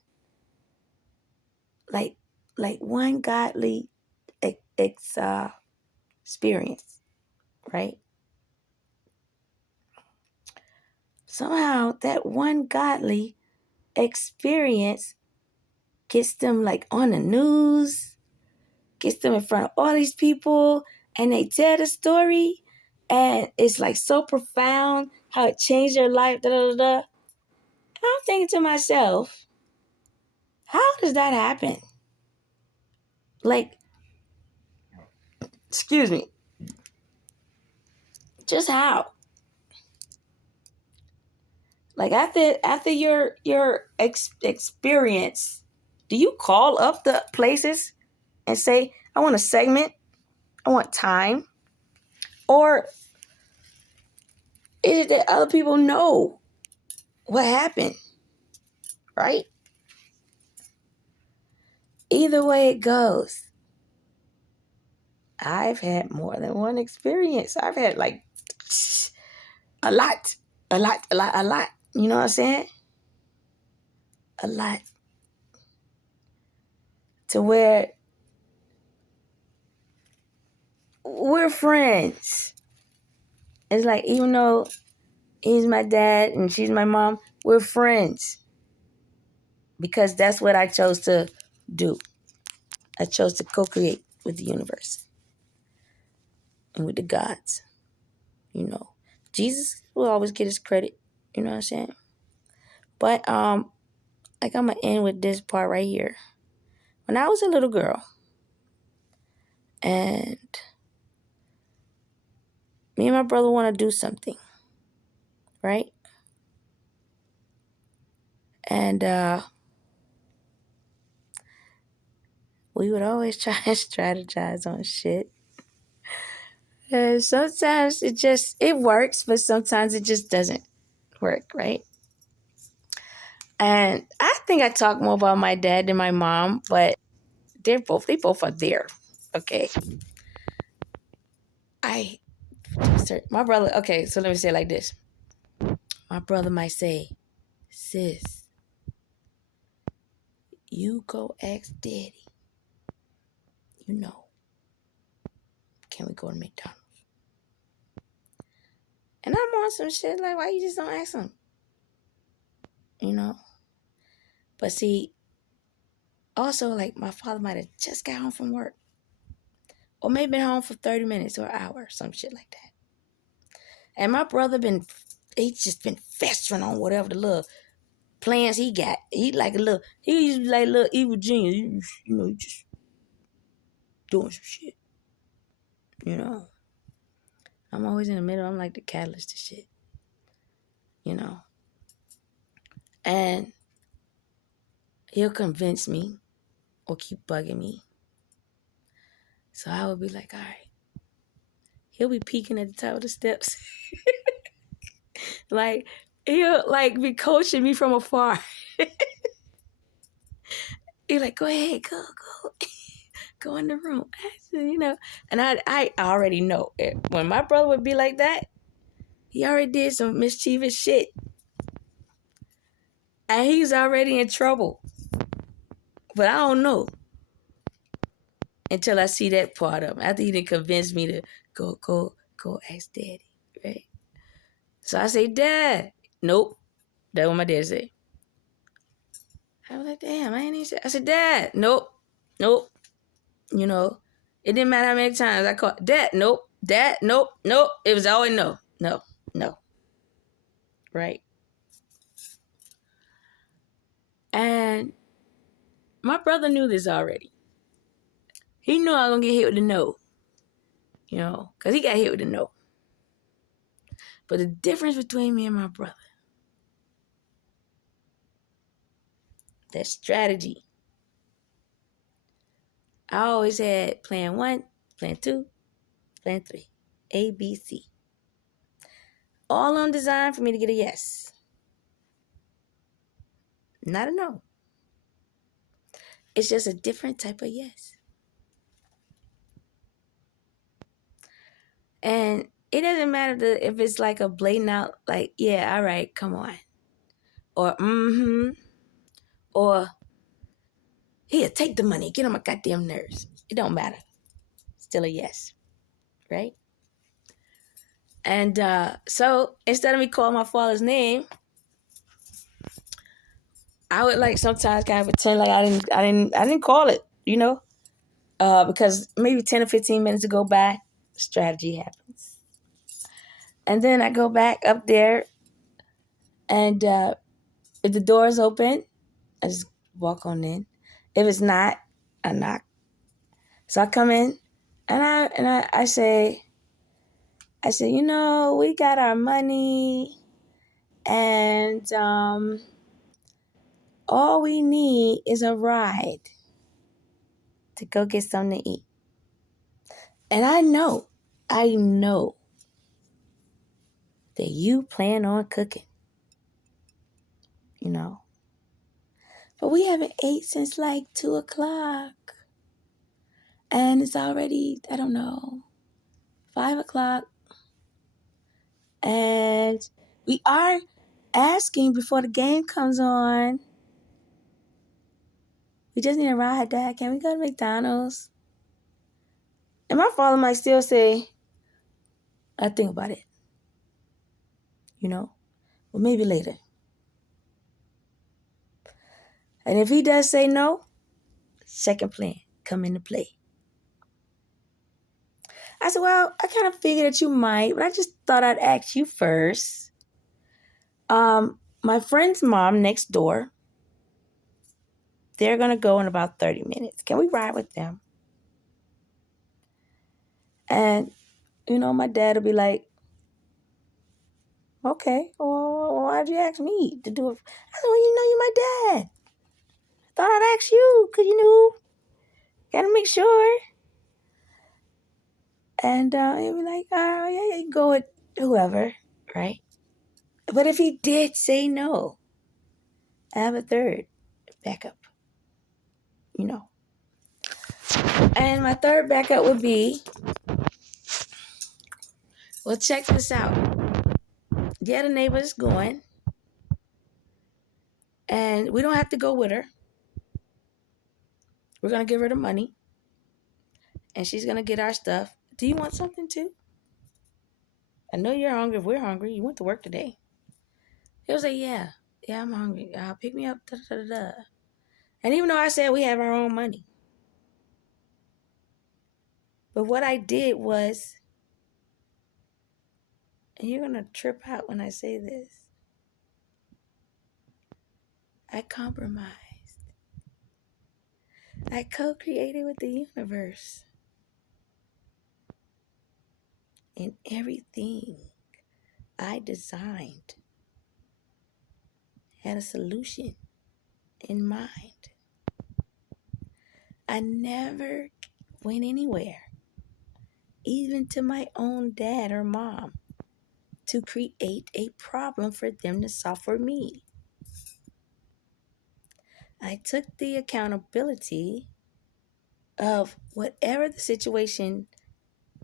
like one godly experience, right? Somehow that one godly experience gets them like on the news, gets them in front of all these people, and they tell the story, and it's like so profound how it changed their life, da da da da. And I'm thinking to myself, how does that happen? Like, excuse me, just how? Like after your experience, do you call up the places and say, I want a segment, I want time? Or is it that other people know what happened, right? Either way it goes, I've had more than one experience. I've had like a lot. You know what I'm saying? A lot. To where we're friends. It's like, even though he's my dad and she's my mom, we're friends. Because that's what I chose to do. I chose to co-create with the universe and with the gods. Jesus will always get his credit. You know what I'm saying? But I'm gonna end with this part right here. When I was a little girl, and me and my brother want to do something, right? And we would always try and strategize on shit. And sometimes it works, but sometimes it just doesn't work, right? And I think I talk more about my dad than my mom, but they both are there. Okay. My brother, okay, so let me say it like this. My brother might say, sis, you go ask daddy, you know, can we go to McDonald's? And I'm on some shit like, why you just don't ask him? You know? But see, also, like, my father might have just got home from work. Or maybe been home for 30 minutes or an hour, some shit like that. And my brother he's just been festering on whatever the little plans he got. He used to be like a little evil genius. You know, just doing some shit. You know? I'm always in the middle. I'm like the catalyst to shit. You know? And he'll convince me or keep bugging me. So I would be like, all right. He'll be peeking at the top of the steps. Like, he'll like be coaching me from afar. He's like, go ahead, go in the room. You know, and I already know it. When my brother would be like that, he already did some mischievous shit. And he's already in trouble. But I don't know until I see that part of him. After he done convinced me to go ask daddy, right? So I say, Dad. Nope. That's what my dad say. I was like, damn, I ain't even say. I said, Dad. Nope. You know, it didn't matter how many times I called, Dad. Nope. Dad. Nope. It was always no. Right? And my brother knew this already. He knew I was going to get hit with the no. You know, because he got hit with the no. But the difference between me and my brother, that strategy. I always had plan 1, plan 2, plan 3. A, B, C. All on design for me to get a yes. Not a no. It's just a different type of yes. And it doesn't matter if it's like a blatant out, like, yeah, all right, come on. Or, Or, here, take the money. Get on my goddamn nerves. It don't matter. Still a yes. Right? And so instead of me calling my father's name, I would like sometimes kind of pretend like I didn't call it, you know? Because maybe 10 or 15 minutes to go by, strategy happens. And then I go back up there, and if the door is open, I just walk on in. If it's not, I knock. So I come in, and I say, you know, we got our money, and all we need is a ride to go get something to eat. And I know that you plan on cooking, you know. But we haven't ate since like 2 o'clock. And it's already, I don't know, 5 o'clock. And we are asking before the game comes on. We just need a ride, Dad. Can we go to McDonald's? And my father might still say, I think about it. You know? Well, maybe later. And if he does say no, second plan come into play. I said, well, I kind of figured that you might, but I just thought I'd ask you first. My friend's mom next door, they're going to go in about 30 minutes. Can we ride with them? And, you know, my dad will be like, Okay. Well, why'd you ask me to do it? I said, well, you know, you're my dad. I thought I'd ask you because you knew. Gotta make sure. And he'd be like, oh, yeah, you can go with whoever, right? But if he did say no, I have a third backup, you know. And my third backup would be, well, check this out. Yeah, the neighbor's going, and we don't have to go with her. We're going to give her the money, and she's going to get our stuff. Do you want something too? I know you're hungry. If we're hungry, you went to work today. He'll say, yeah, I'm hungry. Pick me up, da, da, da, da. And even though I said we have our own money, but what I did was, and you're going to trip out when I say this, I compromised. I co-created with the universe. And everything I designed had a solution in mind. I never went anywhere, even to my own dad or mom, to create a problem for them to solve for me. I took the accountability of whatever the situation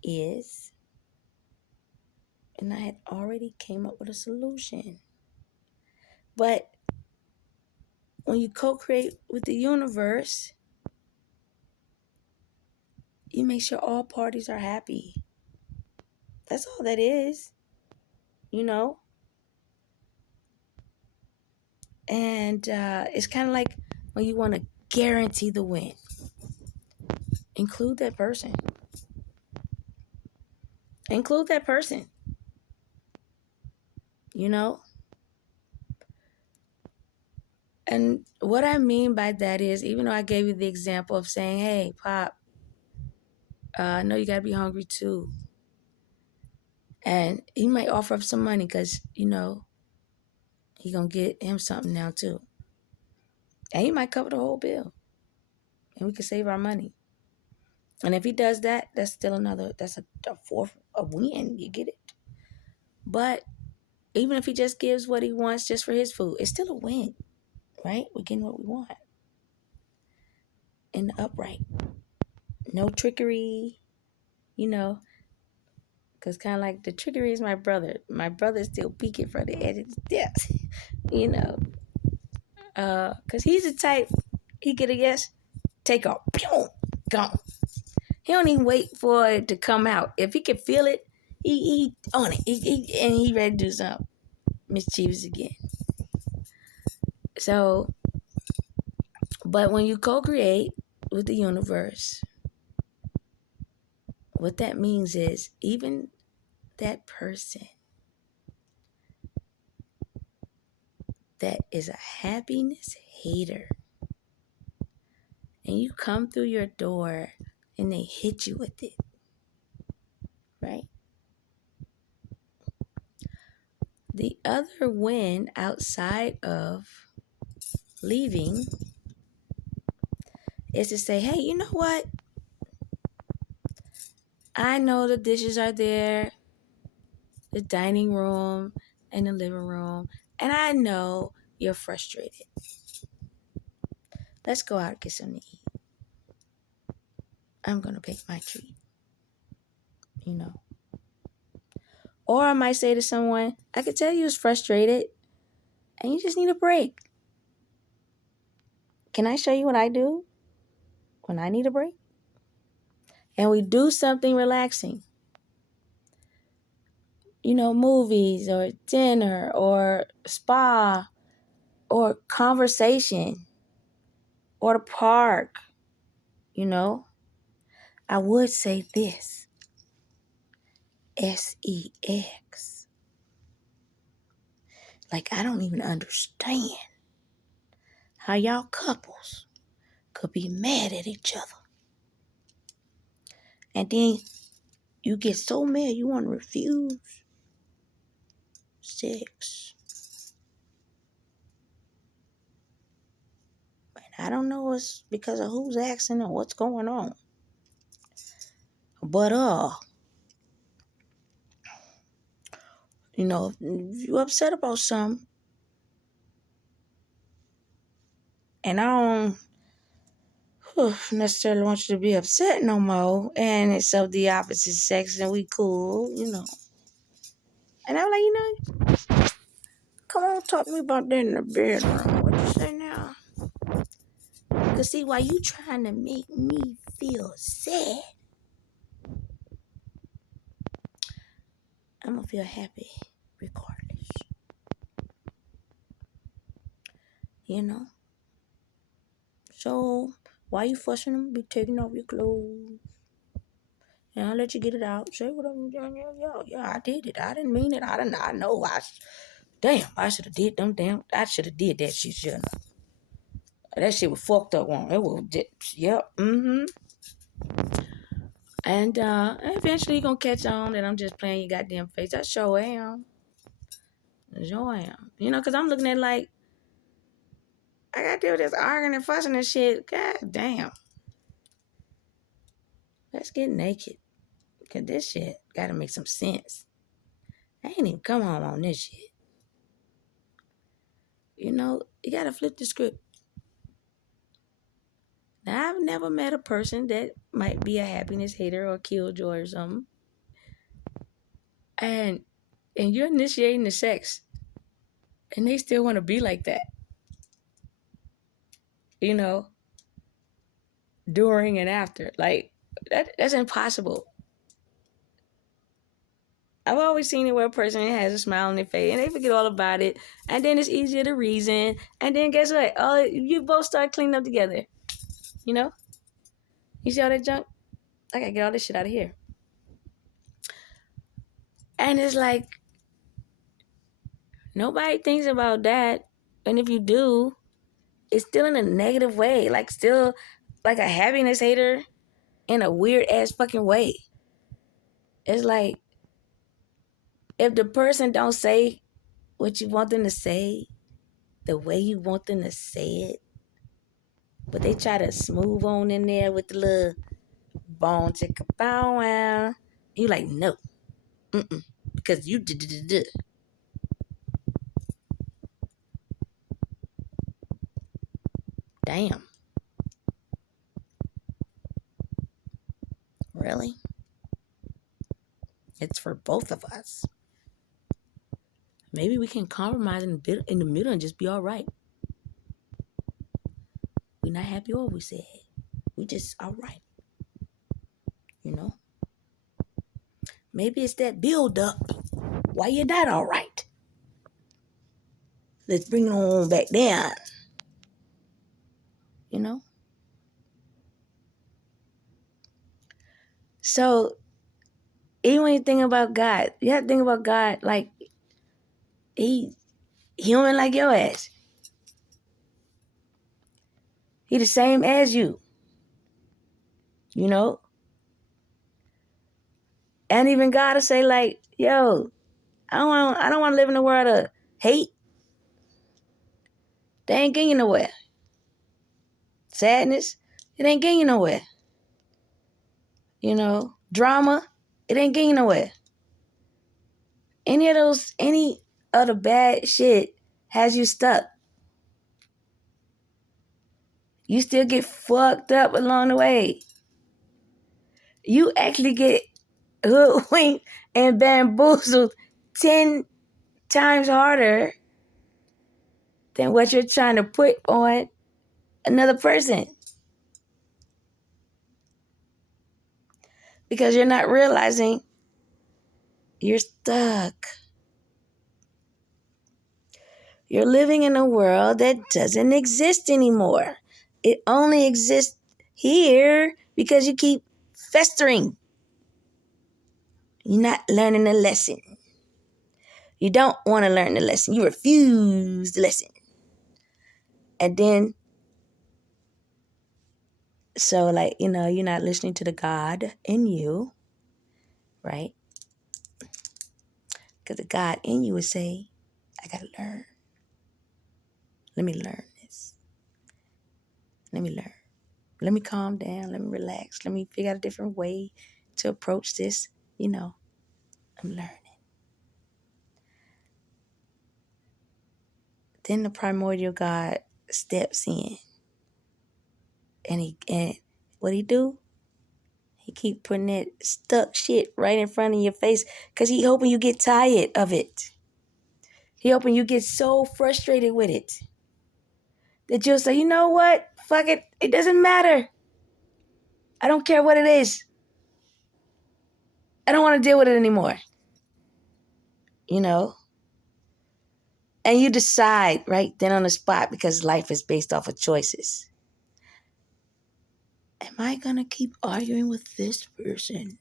is, and I had already came up with a solution. But when you co-create with the universe, you make sure all parties are happy. That's all that is, you know? And it's kind of like when you want to guarantee the win. Include that person. Include that person. You know? And what I mean by that is, even though I gave you the example of saying, hey, Pop, I know you got to be hungry too. And he might offer up some money because, you know, he going to get him something now too. And he might cover the whole bill. And we can save our money. And if he does that, that's still another, that's a fourth, a win. You get it? But even if he just gives what he wants just for his food, it's still a win, right? We're getting what we want. In the upright. No trickery, you know, because kind of like the trickery is my brother. My brother's still peeking from the edge of the steps, you know. Because he's the type, he get a yes, take off, boom, gone. He don't even wait for it to come out. If he can feel it, he on it. And he ready to do something mischievous again. So, but when you co-create with the universe, what that means is even that person that is a happiness hater, and you come through your door and they hit you with it, right? The other win outside of leaving is to say, hey, you know what? I know the dishes are there, the dining room and the living room, and I know you're frustrated. Let's go out and get something to eat. I'm going to pick my treat, you know. Or I might say to someone, I could tell you was frustrated and you just need a break. Can I show you what I do when I need a break? And we do something relaxing. You know, movies or dinner or spa or conversation or the park, you know. I would say this. sex. Like, I don't even understand how y'all couples could be mad at each other. And then you get so mad you want to refuse sex. And I don't know it's because of who's asking or what's going on. But you know, if you upset about something, and I don't necessarily want you to be upset no more, and it's of the opposite sex and we cool, you know. And I'm like, you know, come on, talk to me about that in the bedroom. What you say now? Because see, while you trying to make me feel sad, I'm going to feel happy regardless. You know? So, why you fussing them? Be taking off your clothes. And I'll let you get it out. Say whatever. Yeah, I did it. I didn't mean it. I know. I should have did them damn. I should have did that shit, shouldn't I? That shit was fucked up on. It was, yep, And eventually you gonna catch on that I'm just playing your goddamn face. I sure am. I sure am. You know, because I'm looking at like, I gotta deal with this arguing and fussing and shit. God damn. Let's get naked. Because this shit gotta make some sense. I ain't even come home on this shit. You know, you gotta flip the script. Now, I've never met a person that might be a happiness hater or killjoy or something. And you're initiating the sex. And they still want to be like that. You know, during and after. Like, that's impossible. I've always seen it where a person has a smile on their face and they forget all about it. And then it's easier to reason. And then guess what? Oh, you both start cleaning up together. You know? You see all that junk? I gotta get all this shit out of here. And it's like, nobody thinks about that. And if you do, it's still in a negative way. Like, still like a happiness hater in a weird ass fucking way. It's like, if the person don't say what you want them to say, the way you want them to say it, but they try to smooth on in there with the little bone chicka bow wow. You like, no. Because you did. Damn. Really? It's for both of us. Maybe we can compromise in the middle and just be all right. We're not happy over we said. We just all right. You know? Maybe it's that build up. Why you're not all right? Let's bring it on back down. You know? So, even when you think about God, you have to think about God like he human like your ass. He the same as you. You know? And even God will say like, yo, I don't want to live in a world of hate. They ain't getting you nowhere. Sadness, it ain't getting you nowhere. You know, drama, it ain't getting you nowhere. Any of the bad shit has you stuck. You still get fucked up along the way. You actually get hoodwinked and bamboozled 10 times harder than what you're trying to put on another person. Because you're not realizing you're stuck. You're living in a world that doesn't exist anymore. It only exists here because you keep festering. You're not learning the lesson. You don't want to learn the lesson. You refuse the lesson. And then, so like, you know, you're not listening to the God in you, right? Because the God in you would say, I got to learn. Let me learn this. Let me learn. Let me calm down. Let me relax. Let me figure out a different way to approach this. I'm learning. Then the primordial God steps in. And what he do? He keep putting that stuck shit right in front of your face because he hoping you get tired of it. He hoping you get so frustrated with it that you'll say, you know what? Fuck it. It doesn't matter. I don't care what it is. I don't want to deal with it anymore. And you decide right then on the spot, because life is based off of choices. Am I going to keep arguing with this person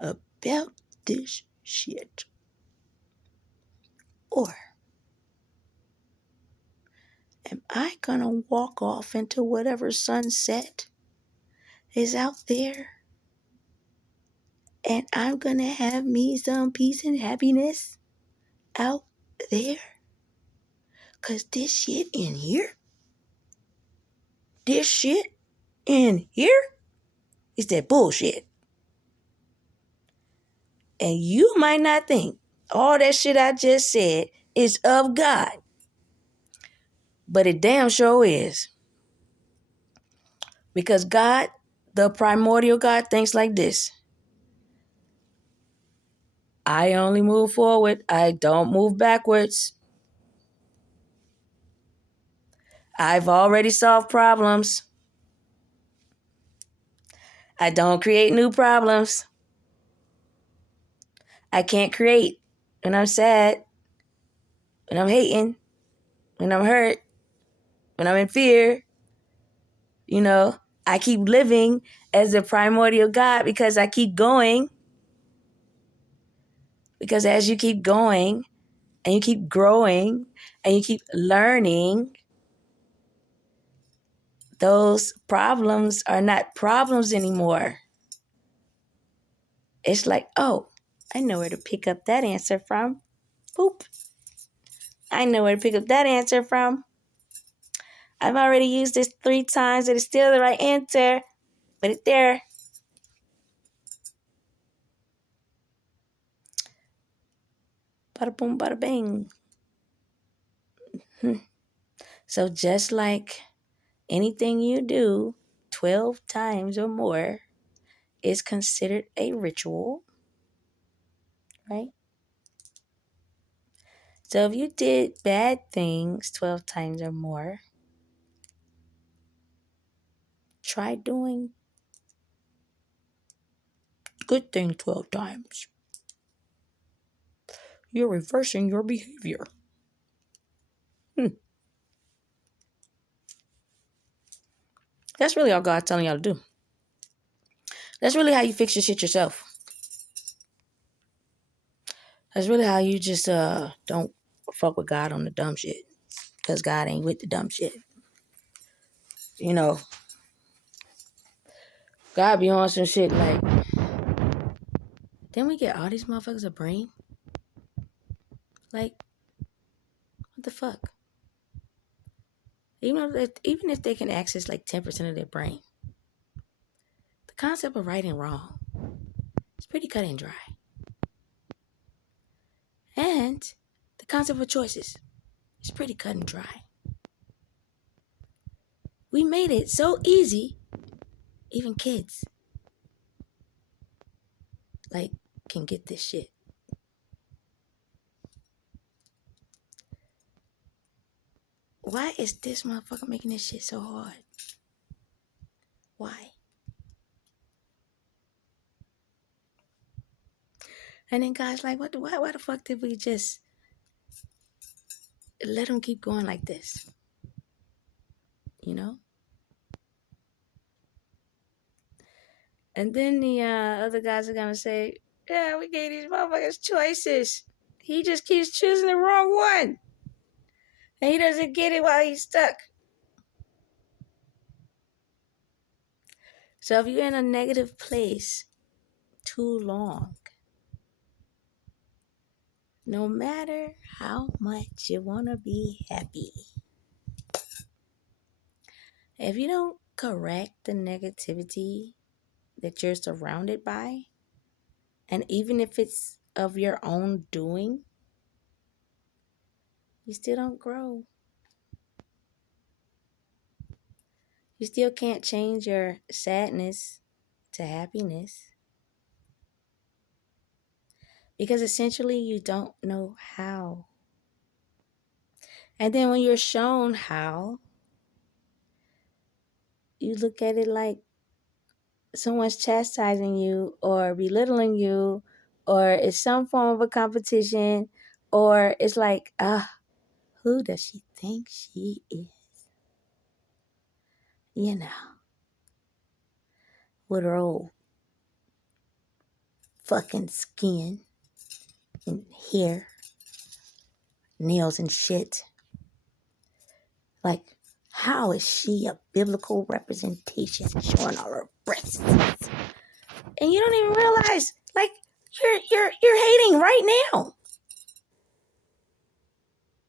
about this shit? Or am I going to walk off into whatever sunset is out there? And I'm going to have me some peace and happiness out there? Because this shit in here is that bullshit. And you might not think all that shit I just said is of God. But it damn sure is. Because God, the primordial God, thinks like this. I only move forward. I don't move backwards. I've already solved problems. I don't create new problems. I can't create when I'm sad, when I'm hating, when I'm hurt, when I'm in fear. I keep living as the primordial God because I keep going. Because as you keep going and you keep growing and you keep learning, those problems are not problems anymore. It's like, oh, I know where to pick up that answer from. Boop. I know where to pick up that answer from. I've already used this 3 times. It is still the right answer. Put it there. Bada boom, bada bang. So just like anything you do 12 times or more is considered a ritual, right? So if you did bad things 12 times or more, try doing good thing 12 times. You're reversing your behavior. That's really all God's telling y'all to do. That's really how you fix your shit yourself. That's really how you just don't fuck with God on the dumb shit. Because God ain't with the dumb shit. God be on some shit like, didn't we get all these motherfuckers a brain? Like, what the fuck? Even if they can access like 10% of their brain, the concept of right and wrong is pretty cut and dry. And the concept of choices is pretty cut and dry. We made it so easy, even kids can get this shit. Why is this motherfucker making this shit so hard? Why? And then God's like, why the fuck did we just let them keep going like this? And then the other guys are going to say, yeah, we gave these motherfuckers choices. He just keeps choosing the wrong one. And he doesn't get it while he's stuck. So if you're in a negative place too long, No matter how much you want to be happy, if you don't correct the negativity that you're surrounded by, and even if it's of your own doing, you still don't grow. You still can't change your sadness to happiness because essentially you don't know how. And then when you're shown how, you look at it like someone's chastising you or belittling you, or it's some form of a competition, or it's like, who does she think she is? You know, with her old fucking skin and hair, nails and shit. Like, how is she a biblical representation showing all her breasts? And you don't even realize, like, you're hating right now.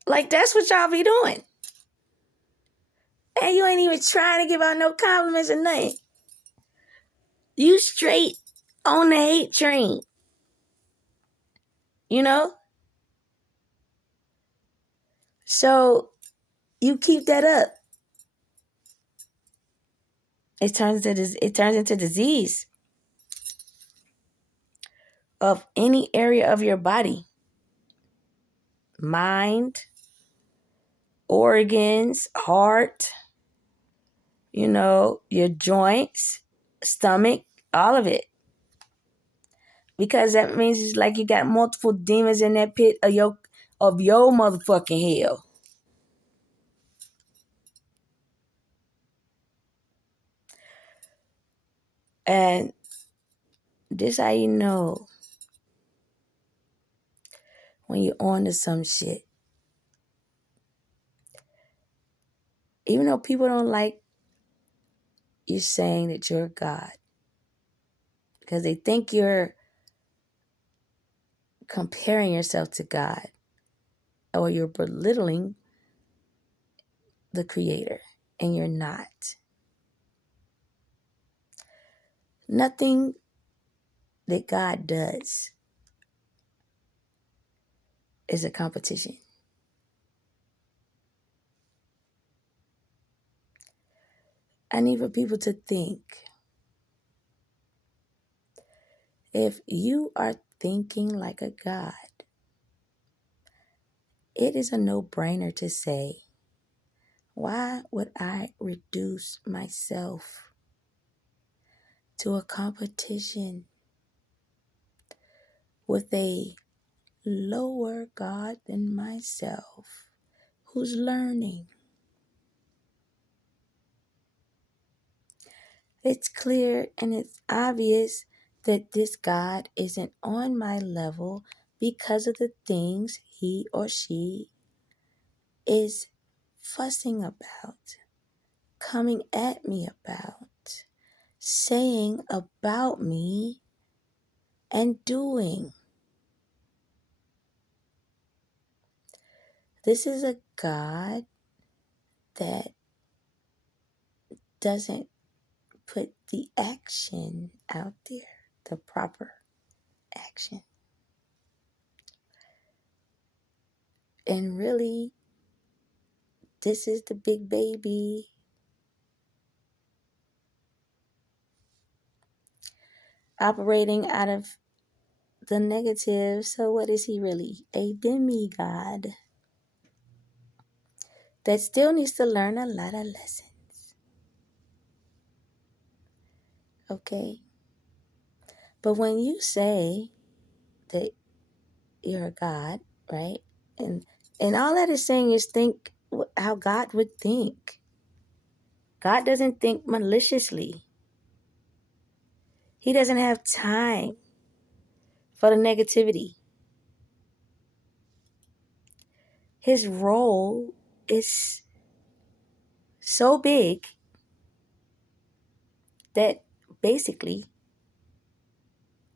Like, that's what y'all be doing. And you ain't even trying to give out no compliments or nothing. You straight on the hate train. You know? So you keep that up. It turns into disease of any area of your body. Mind, organs, heart, your joints, stomach, all of it. Because that means it's like you got multiple demons in that pit of your motherfucking hell. And this how you know when you're on to some shit. Even though people don't like you saying that you're God, because they think you're comparing yourself to God, or you're belittling the Creator, and you're not. Nothing that God does is a competition. I need for people to think, if you are thinking like a God, it is a no-brainer to say, why would I reduce myself to a competition with a lower God than myself who's learning? It's clear and it's obvious that this God isn't on my level because of the things he or she is fussing about, coming at me about, saying about me, and doing. This is a God that doesn't put the action out there, the proper action. And really, this is the big baby operating out of the negative. So what is he really? A demigod that still needs to learn a lot of lessons. Okay? But when you say that you're a God, right? And all that is saying is think how God would think. God doesn't think maliciously. He doesn't have time for the negativity. His role is so big that basically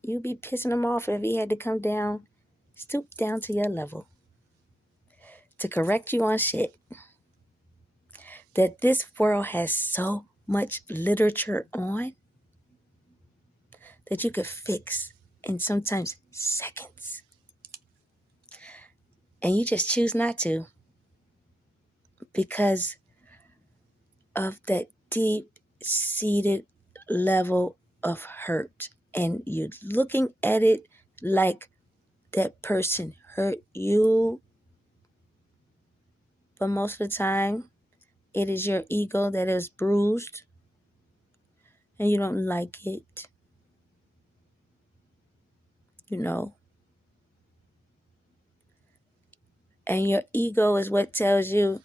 you'd be pissing him off if he had to come down stoop down to your level to correct you on shit that this world has so much literature on that you could fix in sometimes seconds. And you just choose not to because of that deep-seated level of hurt. And you're looking at it like that person hurt you. But most of the time, it is your ego that is bruised and you don't like it. You know. And your ego is what tells you,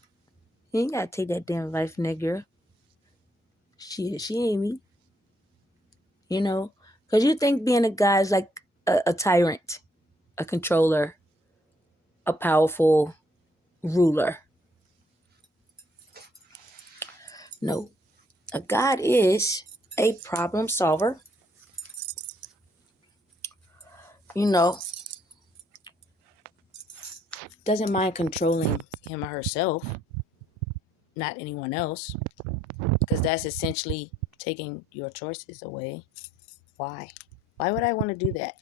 you ain't gotta take that damn advice from that girl. She ain't me. You know? Because you think being a guy is like a tyrant, a controller, a powerful ruler. No. A God is a problem solver. You know, doesn't mind controlling him or herself, not anyone else, because that's essentially taking your choices away. Why? Why would I want to do that?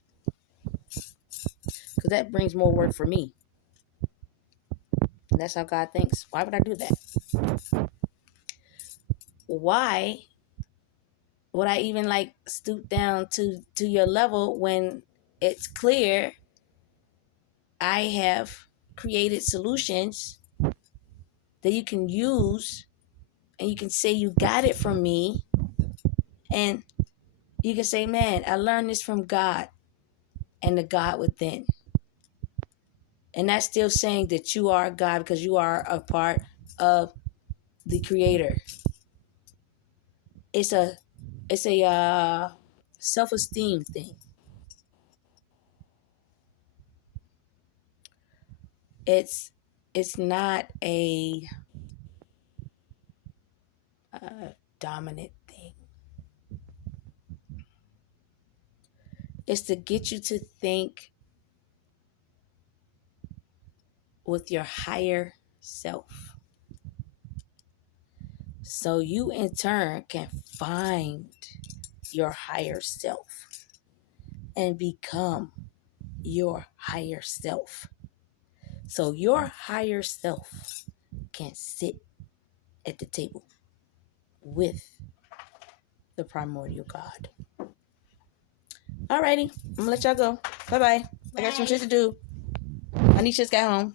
Because that brings more work for me. And that's how God thinks. Why would I do that? Why would I even like stoop down to your level when it's clear I have created solutions that you can use and you can say you got it from me and you can say, man, I learned this from God and the God within. And that's still saying that you are God because you are a part of the Creator. It's a self-esteem thing. It's not a dominant thing. It's to get you to think with your higher self. So you in turn can find your higher self and become your higher self. So your higher self can sit at the table with the primordial God. Alrighty, I'm gonna let y'all go. Bye-bye. I got some shit to do. Anisha's got home.